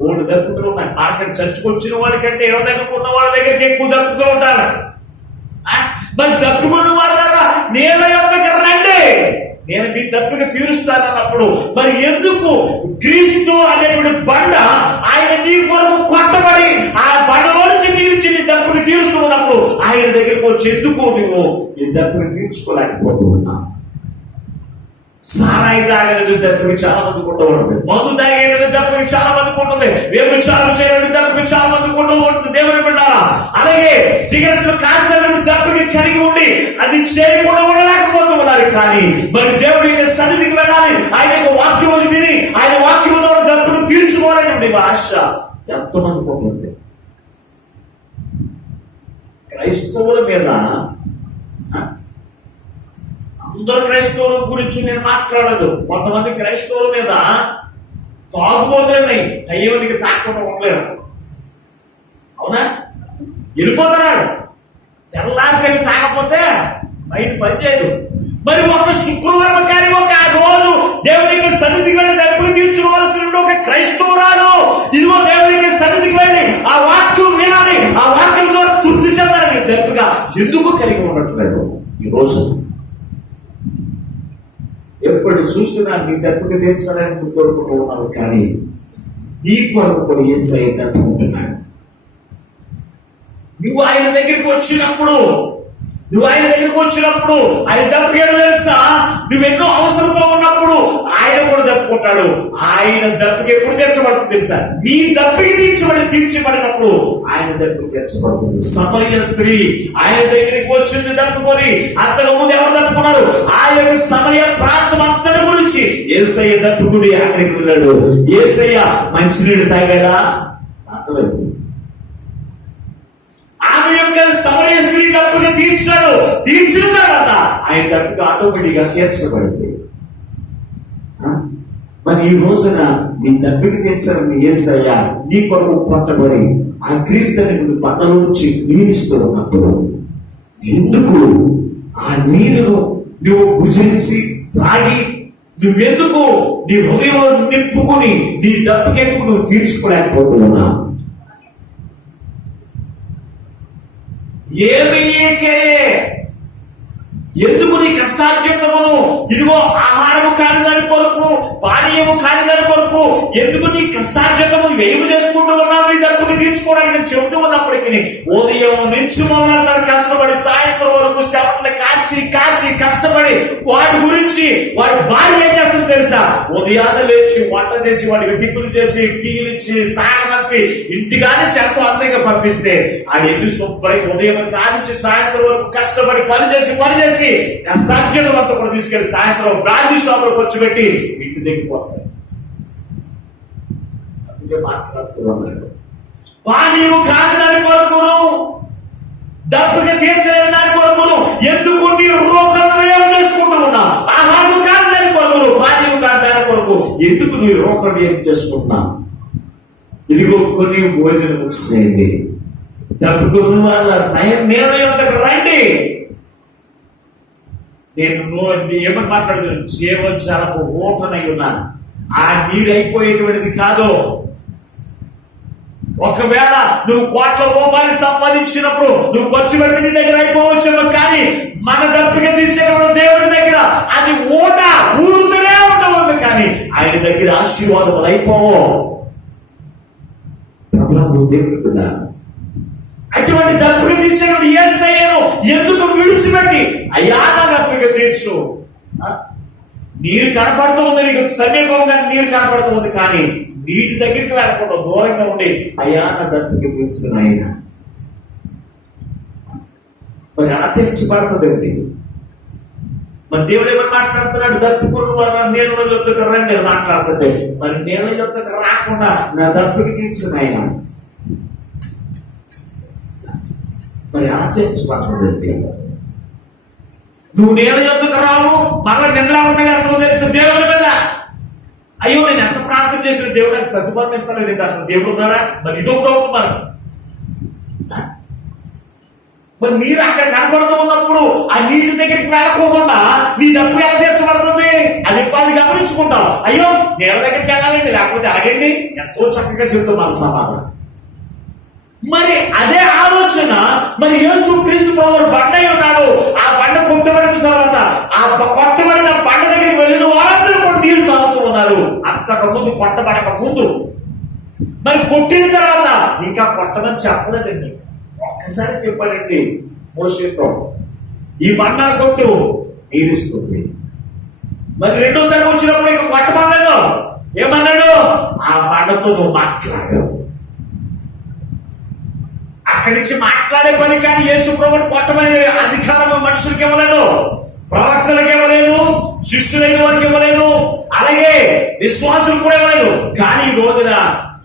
3 దప్పికలు ఉన్నాయి. మార్కెట్ చర్చకు వచ్చిన వాడికంటే ఎవరి దగ్గర ఉన్న వాళ్ళ దగ్గరికి ఎక్కువ దప్పికలు ఉంటారా? మరి దప్పుకున్న వాళ్ళరా నేను యొక్కకి రండి, నేను మీ దప్పిక తీరుస్తానన్నప్పుడు మరి ఎందుకు క్రీస్తు అనేటువంటి బండ ఆయన నీ కొరకు కొట్టబడి ఆ బండలో నుంచి తీర్చి నీ దప్పిక తీరుస్తున్నప్పుడు ఆయన దగ్గరకు వచ్చి ఎందుకు నువ్వు నీ దప్పిక తీర్చుకోలేకపోతూ ఉన్నా? సారాయి తాగని దప్పిక చాలా మందికి ఉండబడుతుంది, మందు తాగేటువంటి దప్పిక చాలా మందికి ఉంటుంది, వ్యభిచారం చేయడానికి దప్పిక చాలా మందికి ఉంటుంది. దేవుని బిడ్డారా, అలాగే సిగరెట్లు కాల్చడానికి దప్పిక కలిగి ఉండి అది చేయకుండా ఉండలేకపోతూ ఉన్నారు. కానీ మరి దేవుడి యొక్క సన్నిధికి వెళ్ళాలి, ఆయన యొక్క వాక్యం విని ఆయన వాక్యం ద్వారా దప్పిక తీర్చుకోవాలని ఆశ ఎంతమందికి ఉంటుంది. క్రైస్తవుల మీద, అందరు క్రైస్తవుల గురించి నేను మాట్లాడదు, కొంతమంది క్రైస్తవుల మీద తాగుబోతున్నాయి, అయ్యోనికి తాకుండా ఉండలేరు. అవునా? వెళ్ళిపోతాడు, తెల్లారికెళ్ళి తాగకపోతే బయట పనిచేయదు. మరి ఒక శుక్రవారం కానీ ఒక రోజు దేవునికి సన్నిధికి వెళ్ళి దప్పులు తీర్చుకోవాల్సిన ఒక క్రైస్తవురాలు ఇదిగో దేవునికి సన్నిధికి వెళ్ళి ఆ వాక్యం వినాలి, ఆ వాక్యం ద్వారా తృప్తి చెందాలి. దప్పుగా ఎందుకు కలిగి ఉండట్లేదు? ఈ రోజు ఎప్పుడు చూసినా నీ దప్పుగా తీర్చాలని కోరుకుంటూ ఉన్నావు, కానీ నీ కొరకు కూడా యేసయ్య దప్పుకుంటున్నాడు. నువ్వు ఆయన దగ్గరికి వచ్చినప్పుడు ఆయన దప్పుకేడు తెలుసా? నువ్వెన్నో అవసరంతో ఉన్నప్పుడు ఆయన కూడా దప్పుకుంటాడు. ఆయన దప్పుకి ఎప్పుడు తీర్చబడుతుంది తెలుసా? నీ దప్పికి తీర్చబడినప్పుడు ఆయన దప్పుకి తీర్చబడుతుంది. సమరయ స్త్రీ ఆయన దగ్గరికి వచ్చింది దప్పుకొని. అంతకు ముందు ఎవరు దప్పుకున్నారు? ఆయన సమరయ ప్రాంతం అంతటి గురించి యేసయ్య దప్పుకుని అక్కడికి వెళ్ళాడు. యేసయ్య మంచినీళ్ళు తాగాడా? తాగలేదు. ఆమె యొక్క సమరయ స్త్రీ దప్పుగా తీర్చాడు. తీర్చిన తర్వాత ఆయన దప్పుగా ఆటోమేటిక్గా తీర్చబడింది. మరి ఈ రోజున నీ దప్పికి తీర్చాలని యేసయ్య నీ కొరకు కొట్టబడి ఆ క్రీస్తుని బండల నుంచి నీరిస్తూ ఉన్నప్పుడు ఎందుకు ఆ నీరును నువ్వు భుజించి త్రాగి నువ్వెందుకు నీ హృదయం నింపుకుని నీ దప్పికెందుకు నువ్వు తీర్చుకోలేకపోతున్నా? ఎందుకు నీ కష్టార్జితమును ఇదిగో ఆహారము కాని దాని కొరకు, పానీయము కాని దాని కొరకు ఎందుకు నీ కష్టార్జితము వ్యయం చేసుకుంటూ ఉన్నావు? నీ దప్పుని తీర్చుకోవడానికి నేను చెబుతూ ఉన్నప్పటికీ ఉదయం నుంచి మొదలు కష్టపడి సాయంత్రం వరకు చెమటలు కాచి కష్టపడి వాడి గురించి వాడి భార్య ఏం చేస్తుంది తెలుసా? ఉదయాన్నే లేచి వంట చేసి వాడికి టిప్పులు చేసి టీగిలిచ్చి సాగనప్పి ఇంటిగానే చెత్త అంతగా పంపిస్తే అది ఎందుకు శుభ్రం ఉదయం కానించి సాయంత్రం వరకు కష్టపడి పని చేసి కష్టార్జనం అంతా కూడా తీసుకెళ్లి సాయంత్రం బ్రాందీ షాపులకు వచ్చి పెట్టి ఇంటి దగ్గరికి వస్తాయి. అందుకే మాట్లాడుతున్నాడు, పానీయము కాని దాని కొరకును దప్పుగా తీర్చలేని దాని కొరకును ఎందుకు నీ రోగం చేసుకుంటూ ఉన్నావు? ఆహారం కాని దాని కొరకును, పానీయం కాని దాని కొరకు ఎందుకు నీ రోగం ఏం చేసుకుంటున్నావు? ఇదిగో కొన్ని భోజనం చేయండి, దప్పుకున్న వాళ్ళ నేను యొక్కకు రండి. నేను ఏమని మాట్లాడుతున్నాను? జీవజాలకు ఓపెనై ఉన్నాను. ఆ నీరు అయిపోయేటువంటిది కాదు. ఒకవేళ నువ్వు కోట్ల రూపాయలు సంపాదించినప్పుడు నువ్వు ఖర్చు పెడితే నీ దగ్గర అయిపోవచ్చేమో, కానీ మన దప్పిక తీర్చేటప్పుడు దేవుడి దగ్గర అది ఊరుతూనే ఉండవు, కానీ ఆయన దగ్గర ఆశీర్వాదములు అయిపోవు. దేవుడు అటువంటి దప్పిక తీర్చేటువంటి యేసయ్యను ఎందుకు విడిచిపెట్టి అయ్యా నా దప్పిక తీర్చు? నీరు కనపడుతూ ఉంది, నీకు సమీపంగా నీరు కనపడుతూ ఉంది, కానీ నీటి దగ్గరికి వెళ్ళకుండా దూరంగా ఉండి అయ్యా నా దప్పిక తీర్చు ఆయన. మరి అలా తెలిసిపడుతుందండి. మరి దేవుడు ఏమని మాట్లాడుతున్నాడు? దప్పుకున్న వారు నేను యొక్కకు రండి మాట్లాడుతుంటే మరి నేను యొక్కకు రాకుండా నా దప్పిక తీర్చు ఆయన. మరి అలా తెలిసిపడుతుందండి. నువ్వు నేను ఎందుకు రావు? మరలా నిద్రలు తెలుసు దేవుడి మీద. అయ్యో నేను ఎంత ప్రార్థన చేసిన దేవుడు నాకు ప్రతిఫలం ఇస్తాను. అసలు దేవుడు ఉన్నారా? మరి ఇదొక డౌట్. మరి నీరు అక్కడ కనపడుతూ ఉన్నప్పుడు ఆ నీటి దగ్గరికి వెళ్ళకోకుండా నీ తప్పు ఎలా తీర్చబడుతుంది? అది గమనించుకుంటాం. అయ్యో నీళ్ళ దగ్గరికి వెళ్ళాలండి, లేకపోతే ఆగండి. ఎంతో చక్కగా చెప్తాం మన సమాధానం. మరి అదే ఆలోచన మరి యేసు క్రీస్తు ప్రభువు బండ ఉన్నాడు. ఆ బండ కొట్టబడిన తర్వాత ఆ కొట్టబడిన బండ దగ్గరికి వెళ్ళిన వారందరూ కూడా నీరు తాగుతూ ఉన్నారు. అంతకు ముందు కొట్టబడక ముందు. మరి కొట్టిన తర్వాత ఇంకా కొట్టమని చెప్పలేదండి. ఒక్కసారి చెప్పాడండి మోషేతో, ఈ బండ కొట్టు నీరిస్తుంది. మరి రెండోసారి వచ్చినప్పుడు ఇక కొట్టమన్నాడు. ఏమన్నాడు? ఆ బండతో నువ్వు మాట్లాడావు. అక్కడి నుంచి మాట్లాడే పని కానీ యేసు ప్రభువుని కొట్టమనే అధికారం మనుషులకి ఇవ్వలేదు, ప్రవక్తలకు ఇవ్వలేదు, శిష్యులైన వారికి ఇవ్వలేదు, అలాగే విశ్వాసులు కూడా ఇవ్వలేదు. కానీ ఈ రోజున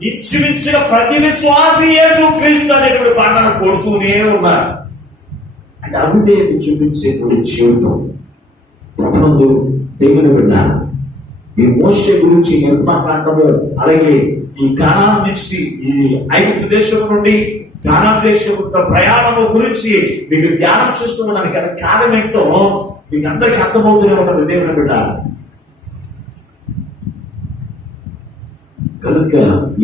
ఇచ్చిమిచ్చిన ప్రతి విశ్వాసి యేసు క్రీస్తు అనేటువంటి బండను కొడుతూనే ఉన్నారు. అంటే అవిధేయత చూపించేటువంటి జీవితం ప్రపంచంలో దేవుని విన్నారు. ఈ మోషే గురించి నిర్మాకాండము, అలాగే ఈ కానాను నుంచి ఈ ఐగుప్తు దేశం నుండి కానాను దేశం ప్రయాణము గురించి మీకు ధ్యానం చేస్తూ ఉన్నాను కదా. కారణం ఏంటో మీకు అందరికీ అర్థమవుతూనే ఉంటుంది దేవుని బిడ్డ. కనుక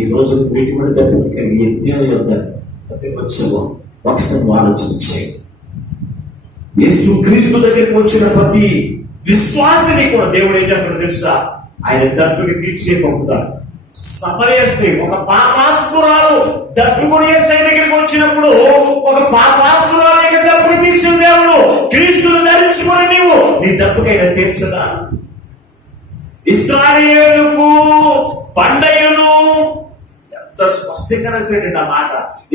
ఈ రోజు ఎటువంటి దగ్గర యజ్ఞాల యొక్క ప్రతి ఉత్సవం ఒకసారి ఆలోచించాయి. యేసు క్రీస్తు దగ్గరికి వచ్చిన ప్రతి విశ్వాసిని కూడా దేవుడు ఏం చేస్తాడో తెలుసా? ఆయన దప్పుకి తీర్చే పంపుతారు. సమరయ స్త్రీ ఒక పాపాత్మురాలు దప్పుకొని యేసు దగ్గరికి వచ్చినప్పుడు ఒక పాపాత్మురాలు దప్పుని తీర్చిన దేవుడు క్రీస్తును ధరించుకొని నీవు నీ దప్పుకైనా తీర్చదా? ఇశ్రాయేలుకు పండగను ఎంత స్పష్టంగా రాశాడు ఆ మాట.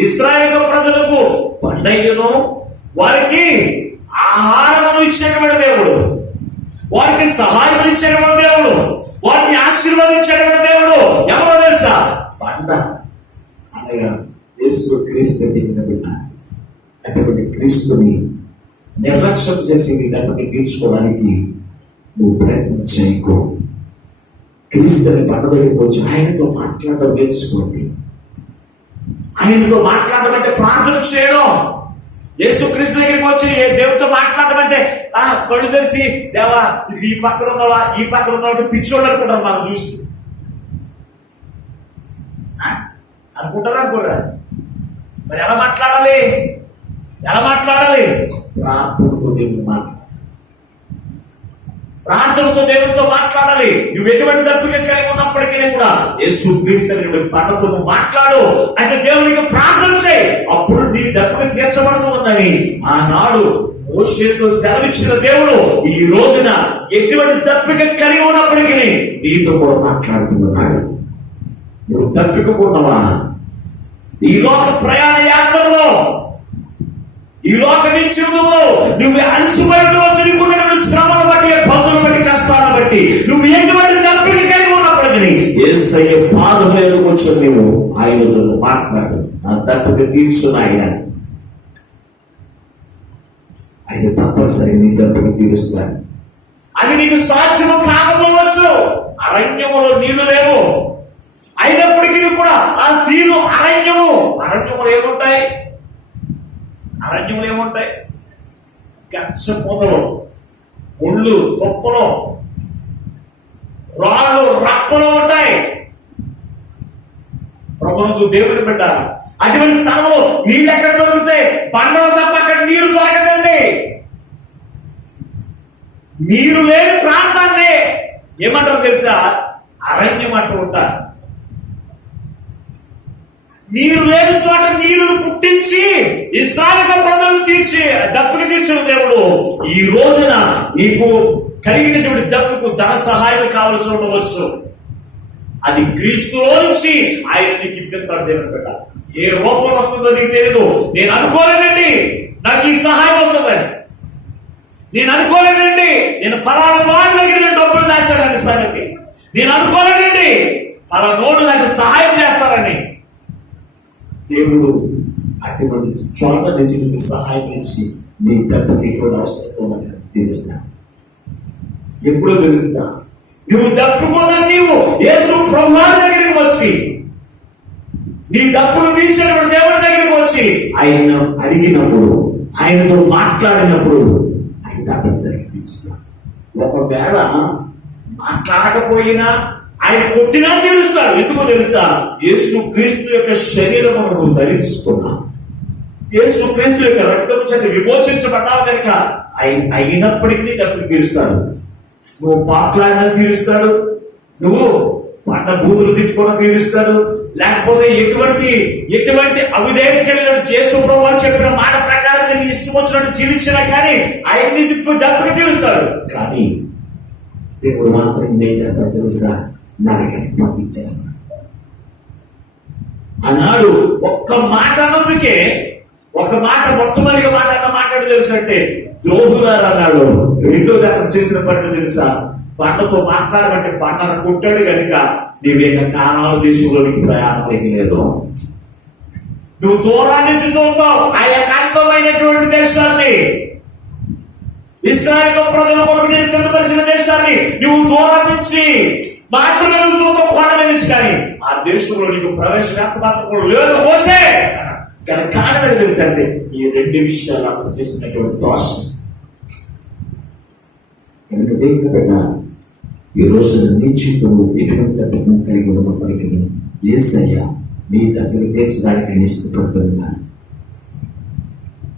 ఇశ్రాయేలు ప్రజలకు పండగను, వారికి ఆహారమును ఇచ్చేటువంటి దేవుడు, వారికి సహాయం ఇచ్చేటువంటి దేవుడు, వారిని ఆశీర్వదించేటువంటి దేవుడు ఎవరో తెలుసా? బండ అనగా యేసు క్రీస్తు దిగిన బిడ్డ. అటువంటి క్రీస్తుని నిర్లక్ష్యం చేసి నీ దగ్గరికి తీర్చుకోవడానికి నువ్వు ప్రయత్నం చేయకు. క్రీస్తుని బండ దగ్గరికి వచ్చి ఆయనతో మాట్లాడడం నేర్చుకోండి. ఆయనతో మాట్లాడడం అంటే ప్రార్థన చేయడం. యేసు క్రీస్తు దగ్గరికి వచ్చి దేవుడితో మాట్లాడడం అంటే కళ్ళు తెలిసి దేవా ఈ పక్కన ఉన్నవా ఈ పక్కన ఉన్నవాడు పిచ్చోడు అనుకుంటారు. మనం చూసి అనుకుంటారా కూడా. మరి ఎలా మాట్లాడాలి? ప్రార్థనతో దేవుడు మాట్లాడాలి. ప్రార్థనతో దేవుడితో మాట్లాడాలి. నువ్వు ఎటువంటి తప్పుగా కలిగి ఉన్నప్పటికీ కూడా యేసు క్రీస్తు బండతో నువ్వు మాట్లాడు. అయితే దేవునికి ప్రార్థన చేయి. అప్పుడు నీ దప్పుని తీర్చబడుతూ ఉందని ఆనాడు మోషేతో సెలవిచ్చిన దేవుడు ఈ రోజున ఎటువంటి తప్పిక కలిగి ఉన్నప్పటికీ నీతో కూడా మాట్లాడుతున్నాడు. నువ్వు తప్పికకున్నావా? ఈ లోక ప్రయాణ యాత్రలో, ఈ లోక నిత్యంలో నువ్వు అలసిపోయిన వచ్చి శ్రమను బట్టి, పదులను బట్టి, కష్టాలను బట్టి నువ్వు ఎటువంటి తప్పిక కలిగి ఉన్నప్పటికీ యేసయ్య పాదములకు వచ్చి నువ్వు ఆయనతో మాట్లాడు. నా తప్పిక తీర్చున్న ఆయన తప్పనిసరి నీ తప్పుని తీరుస్తాడు. అది నీకు సాధ్యము కాకపోవచ్చు. అరణ్యములో నీళ్లు లేవు, అయినప్పటికీ కూడా ఆ సీను అరణ్యములు ఏముంటాయి? గచ్చ పొదలు, ముళ్ళు, తొప్పలు, రాళ్ళు, రప్పలు ఉంటాయి. ప్రభువుకు దేవుని బిడ్డ, అటువంటి స్థలంలో నీళ్ళు ఎక్కడ దొరుకుతాయి? బండలు తప్ప అక్కడ నీరు దొరకదండి. నీరు లేని ప్రాంతాన్ని ఏమంటారు తెలుసా? అరణ్యం అంటూ ఉంటారు. నీరు లేని చోట నీరును పుట్టించి ఇశ్రాయేలు ప్రజలను తీర్చి దప్పుని తీర్చిన దేవుడు ఈ రోజున నీకు కలిగినటువంటి దప్పుకు ధన సహాయం కావలసి ఉండవచ్చు. అది క్రీస్తులో నుంచి ఆయన నీకు ఇప్పిస్తాడు దేవుని బిడ్డ. ఏ రూపంలో వస్తుందో నీకు తెలియదు. నేను అనుకోలేదండి నాకు ఈ సహాయం వస్తుందని. నేను అనుకోలేదండి నేను పలానా వాడి దగ్గర డబ్బులు దాచానని సంగతి. నేను అనుకోలేదండి పలానోడు నాకు సహాయం చేస్తారని. దేవుడు అటువంటి చోట నుంచి నీకు సహాయం ఇచ్చి నీ తప్పుకి ఎటువంటి అవసరం తెలుస్తా. ఎప్పుడో తెలుస్తా? నువ్వు తప్పుకున్న నీవు యేసు ప్రభువు దగ్గరికి వచ్చి నీ తప్పులు తీర్చినప్పుడు దేవుడి దగ్గరికి వచ్చి ఆయన అడిగినప్పుడు ఆయనతో మాట్లాడినప్పుడు ఆయన తప్పనిసరిగా తీరుస్తాడు. ఒకవేళ మాట్లాడకపోయినా ఆయన కొట్టినా తీరుస్తాడు. ఎందుకో తెలుసా? యేసు క్రీస్తు యొక్క శరీరమును నువ్వు ధరించుకున్నా, యేసు క్రీస్తు యొక్క రక్తము చేత విమోచించబడ్డావు కనుక అయినప్పటికీ తప్పులు తీరుస్తాడు. నువ్వు మాట్లాడినా తీరుస్తాడు, నువ్వు పంట బూతులు తిట్టుకున్నా తీరుస్తాడు. లేకపోతే ఎటువంటి అవిధేయత కలిగిన యేసు ప్రభువు చెప్పిన మాట ప్రకారం నేను ఇష్టం వచ్చినట్టు జీవించినా కానీ ఆయన్ని తప్పులు తీరుస్తాడు. కానీ దేవుడు మాత్రం ఏం చేస్తాడు తెలుసా? నరకని పంపించేస్తాడు. అన్నాడు ఒక్క మాట అన్నందుకే, ఒక మాట మొట్టమొదటి మాట అన్న మాట్లాడు తెలుసు అంటే ద్రోహులారు అన్నాడు. రెండోది అతను చేసిన పని తెలుసా? పంటతో మాట్లాడమంటే పంటను కొట్టాడు కనుక నీవేక కానాలు దేశంలోనికి ప్రయాణం లేదు. నువ్వు దూరాన్ని నుంచి చూస్తావు ఆ యొక్క అందమైనటువంటి దేశాన్ని, ఇశ్రాయేలు ప్రజల కొరకు నేను సిద్ధపరిచిన దేశాన్ని నువ్వు దూరం నుంచి మాత్రమే నువ్వు చూస్తావు, కొండ నుంచి. కానీ ఆ దేశంలో నీకు ప్రవేశం ఎంత మాత్రం లేదు పోసే. కానీ కారణం తెలుసా అంటే ఈ రెండు విషయాలు అతను చేసినటువంటి దోషం. కనుక దేవుని బిడ్డ, ఈ రోజున నీ జీవితంలో ఎటువంటి తప్పును కలిగి ఉన్నప్పటికీ యేసయ్య నీ తప్పులు తీర్చడానికి ఆయన ఇష్టపడుతున్నాడు.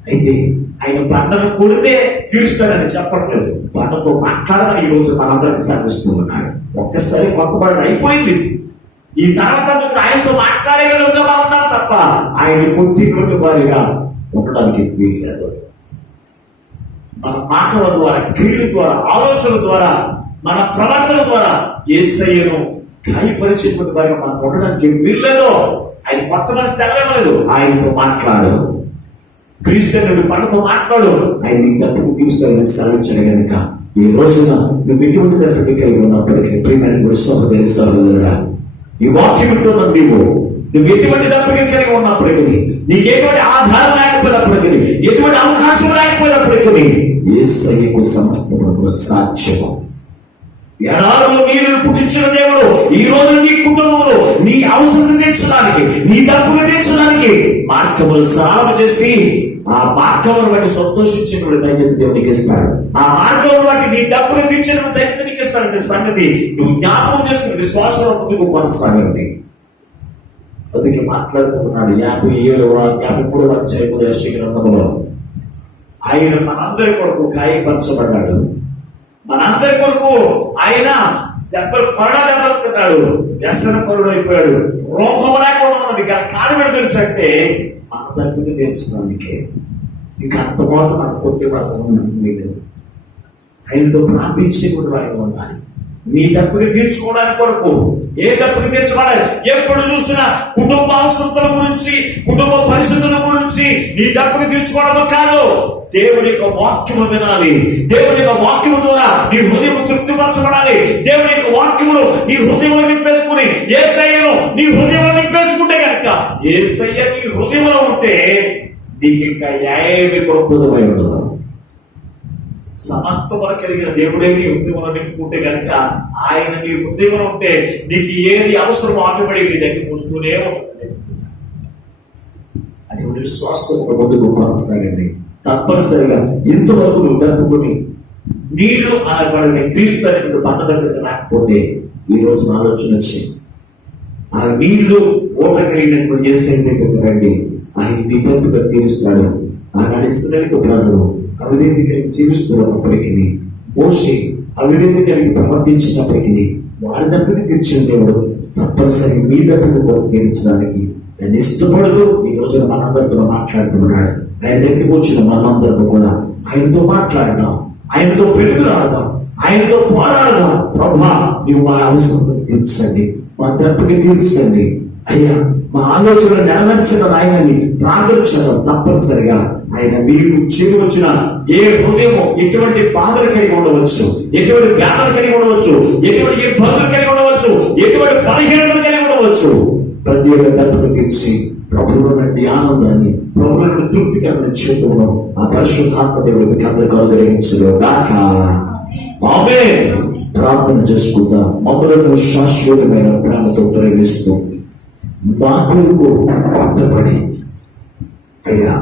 అయితే ఆయన పంటను కొడితే తీరుస్తాడని చెప్పట్లేదు, పంటతో మాట్లాడాలని ఈ రోజు మనందరికీ సాధిస్తూ ఉన్నాడు. ఒక్కసారి మొక్కబడి అయిపోయింది. ఈ తర్వాత ఆయనతో మాట్లాడే విధంగా ఉన్నాం తప్ప ఆయన కొట్టినటువంటి వారిగా ఉండడానికి వీల్లేదు. మన మాటల ద్వారా, క్రియల ద్వారా, ఆలోచన ద్వారా, మన ప్రవర్తన ద్వారా యేసయ్యను గాయపరిచేటువంటి వారిగా మనం ఉండడానికి వీల్లేదు. ఆయన కొంతమంది సెలవు, ఆయనతో మాట్లాడు. క్రీస్తుని మనతో మాట్లాడు, ఆయన నీ తప్పుకు తీరుస్తాడని సెలవించడు కనుక ఈ రోజున నువ్వు ఎటువంటి తప్పుకి కలిగి ఉన్నప్పటికీ ప్రియమైన సహోదరి సహోదరుడా, ఈ వాక్యం వింటున్నావు, నువ్వు ఎటువంటి తప్పుకి కలిగి ఉన్నప్పటికీ, నీకు ఎటువంటి ఆధారం లేకపోయినప్పటికీ, ఎటువంటి అవకాశం లేకపోయినప్పటికీ యేసయ్యకు సమస్తమునకు సాధ్యము. ఎడారులో నీరు పుట్టించిన దేవుడు ఈ రోజు నీ కుటుంబంలో నీ అవసరం తీర్చడానికి, నీ తప్పులు తీర్చడానికి మార్గములు సహాయం చేసి ఆ మార్గమును బట్టి సంతోషించినటువంటి ధన్యత దేవునికి ఇస్తాడు. ఆ మార్గమును బట్టి నీ తప్పులు తీర్చిన ధన్యత నీకు ఇస్తాడంటే సంగతి నువ్వు జ్ఞాపకం చేసుకుని విశ్వాసంలో ముందుకు కొనసాగండి. అందుకే మాట్లాడుతున్నాడు 53వ అధ్యాయము యెషయా గ్రంథములో, ఆయన మనందరి కొరకు గాయపరచబడ్డాడు, మనందరి కొరకు ఆయన దెబ్బలు వ్యసన పరుడు అయిపోయాడు, రూపం లేకుండా ఉన్నది. కారణం తెలుసు అంటే మన తప్పుని తెలుసుకున్నానికే. నీకు అంతమాట మనం కొట్టే వారు లేదు, ఆయనతో ప్రార్థించేటువంటి వారిగా ఉండాలి. నీ తప్పుని తీర్చుకోవడానికి కొరకు, ఏ తప్పుని తీర్చుకోవాలి? ఎప్పుడు చూసినా కుటుంబ అవసరతల గురించి, కుటుంబ పరిస్థితుల గురించి నీ తప్పుని తీర్చుకోవడం కాదు. దేవుని యొక్క వాక్యము వినాలి. దేవుని యొక్క వాక్యము ద్వారా నీ హృదయం తృప్తిపరచబడాలి. దేవుని యొక్క వాక్యమును నీ హృదయంలో నింపేసుకుని యేసయ్యను నీ హృదయంలో నింపేసుకుంటే కనుక, యేసయ్య నీ హృదయంలో ఉంటే నీకు ఇంకా ఏమి కొనుక్కోదమై ఉండదు. సమస్తమును కలిగిన దేవుడే నీ హృదయంలో నింపుకుంటే కనుక, ఆయన నీ హృదయంలో ఉంటే నీకు ఏది అవసరం ఆటోమేటిక్ నీ దగ్గర వస్తూనే ఉంటుంది. అటువంటి విశ్వాసం ముందుకు కొనసాగండి. తప్పనిసరిగా ఇంతవరకు నువ్వు తప్పుకొని నీరు అనబడిన క్రీస్తు అనేటువంటి బంధ దగ్గర రాకపోతే ఈ రోజు ఆలోచన వచ్చి ఆ నీళ్లు ఓట కలిగినటువంటి యేసయ్య దగ్గరికి రండి. ఆయన నీ తప్పుగా తీరుస్తాడు. ఆనాడు ఇశ్రాయేలు ప్రజలు అవిధేయత కలిగి జీవిస్తున్నప్పటికీ, మోషే అవిధేయత కలిగి ప్రవర్తించినప్పటికీ వారి తప్పుని తీర్చిన దేవుడు తప్పనిసరిగా మీ తప్పుని కూడా తీర్చడానికి ఆయన ఇష్టపడుతూ ఈ రోజున మనందరితో మాట్లాడుతున్నాడు. ఆయన దగ్గరికి వచ్చిన మనమందరం కూడా ఆయనతో మాట్లాడదాం, ఆయనతో పెరుగులాడదాం, ఆయనతో పోరాడదాం. ప్రభువా, నువ్వు మా అవసరం తీర్చండి, మా తప్పుని తీర్చండి అయ్యా, మా ఆలోచన నెరవేర్చిన ఆయనని ప్రార్థించడం. తప్పనిసరిగా ఆయన మీకు చేరువచ్చిన ఏ హృదయమో ఎటువంటి బాధలు కలిగి ఉండవచ్చు, ఎటువంటి వ్యాధులు కలిగి ఉండవచ్చు, ఎటువంటి ఇబ్బందులు కలిగి ఉండవచ్చు, ఎటువంటి బలహీనతలు కలిగి ఉండవచ్చు, ప్రతి ఒక్క తప్పును తీర్చి ప్రభువులో నుండి ఆనందాన్ని, ప్రభువులో నుండి తృప్తికరమైన జీవితంలో ఆ పరిశుద్ధాత్మ దేవుడు మీకు అందరికీ అనుగ్రహించుగాక. ఆమేన్. ప్రార్థన చేసుకుందాం. మమ్మలను శాశ్వతమైన ప్రేమతో ప్రేమిస్తూ మా కొరకు కొట్టబడి అయ్యా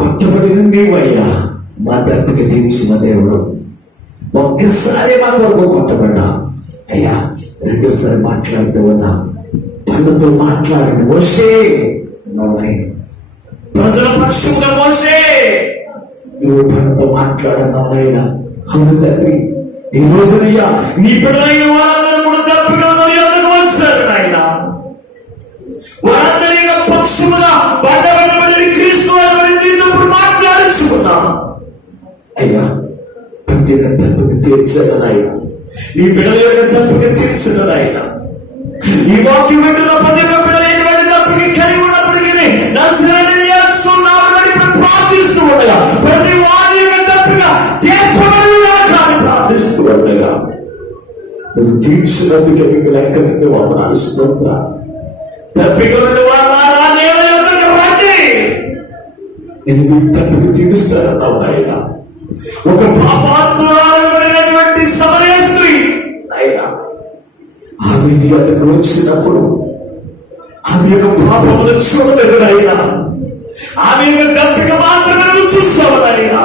కొట్టబడిన నీవయ్యా మా దప్పిక తీర్చిన దేవుడు. ఒక్కసారి మా కొరకు కొట్టబడ్డా అయ్యా, రెండోసారి మాట్లాడుతూ ఉన్నా పళ్ళతో మాట్లాడిన మోషే నవ్వైనా ప్రజల పక్షంగా మోషే నువ్వు పళ్ళతో మాట్లాడన్నావైనా. అవును తండ్రి, ఈ రోజునయ్యా నీ పిల్లలైన వారందరూ కూడా దప్పికలు వచ్చారు నాయన. వారందరి పక్షముగా బండబడి క్రీస్తు నీతో మాట్లాడించుకున్నాం అయ్యా. ప్రతి ఒక్క తప్పుకి తీర్చడం ఆయన, ఈ బిడ్డల యొక్క తప్పుకి తీర్చడం ఆయన. ఈ వాక్యం వింటున్న ప్రతి ఒక్క బిడ్డలు ఎటువంటి తప్పుకి కలిగి ఉన్నప్పటికీ నజరేయుడైన యేసు నామమున ప్రార్థిస్తూ ఉండగా ప్రతి వారి యొక్క తప్పుగా తీర్చబడుగాక అని ప్రార్థిస్తూ ఉండగా నువ్వు తీర్చినందుకు మీకు లెక్క నుండి వందనాలు స్తోత్రాలు. తప్పికొన్న వారా నేల యొద్దకు రండి, నేను మీ తప్పుకి తీరుస్తానన్నావు ఆయన. ఒక పాపాత్మురాలైనటువంటి సమరయ స్త్రీ ఆయన, ఆమె నీ వద్దకు వచ్చినప్పుడు ఆమె యొక్క పాపమును చూడలేదు ఆయన, ఆమె యొక్క దప్పిక మాత్రమే నువ్వు చూస్తావు ఆయన.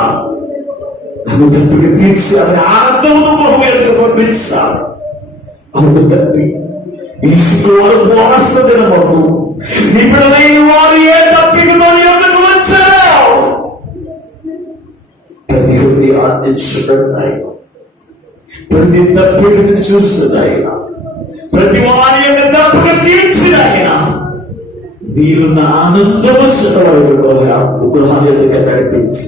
ఆమె దప్పిక తీర్చి ఆమె ఆనందముతో గృహం ఎదురు పంపించావు. అవును తండ్రి, ఈ శుక్రవారం ఉపవాస దినము నీ బిడ్డలైన వారు ఏ తప్పికతో నీ వద్దకు వచ్చారో ప్రతి ఒక్కరి ఆనందించుతున్నాయి, ప్రతి తప్పికను చూస్తున్నాయి, ప్రతి వారి యొక్క తప్పుక తీర్చినాయన. మీరు నా ఆనందము గృహాల యొక్క నడిపించి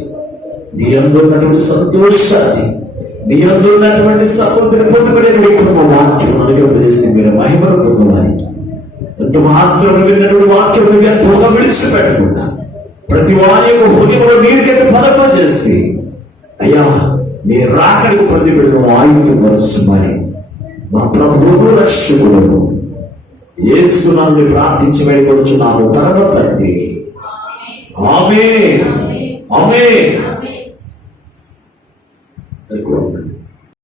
నీ అందున్నటువంటి సంతోషాన్ని, నీ అందున్నటువంటి సమృద్ధిని పొందుకునే వ్యక్తుల వాక్యం అనుగ్రహించి మీరు మహిమను పొందవాలి. ఎంత మాత్రం విన్నటువంటి వాక్యం ఎంతోగా విడిచిపెట్టకుండా ప్రతి వారి యొక్క హృదయంలో నీరు కింద ఫలకం చేసి అయ్యా నీ రాకడికి ప్రతి బిడ్డను ఆయుధపరచుమని మా ప్రభువును రక్షకులను యేసు నామమున ప్రార్థించి వేడుకొనుచున్నాము పరమ తండ్రి. ఆమేన్, ఆమేన్.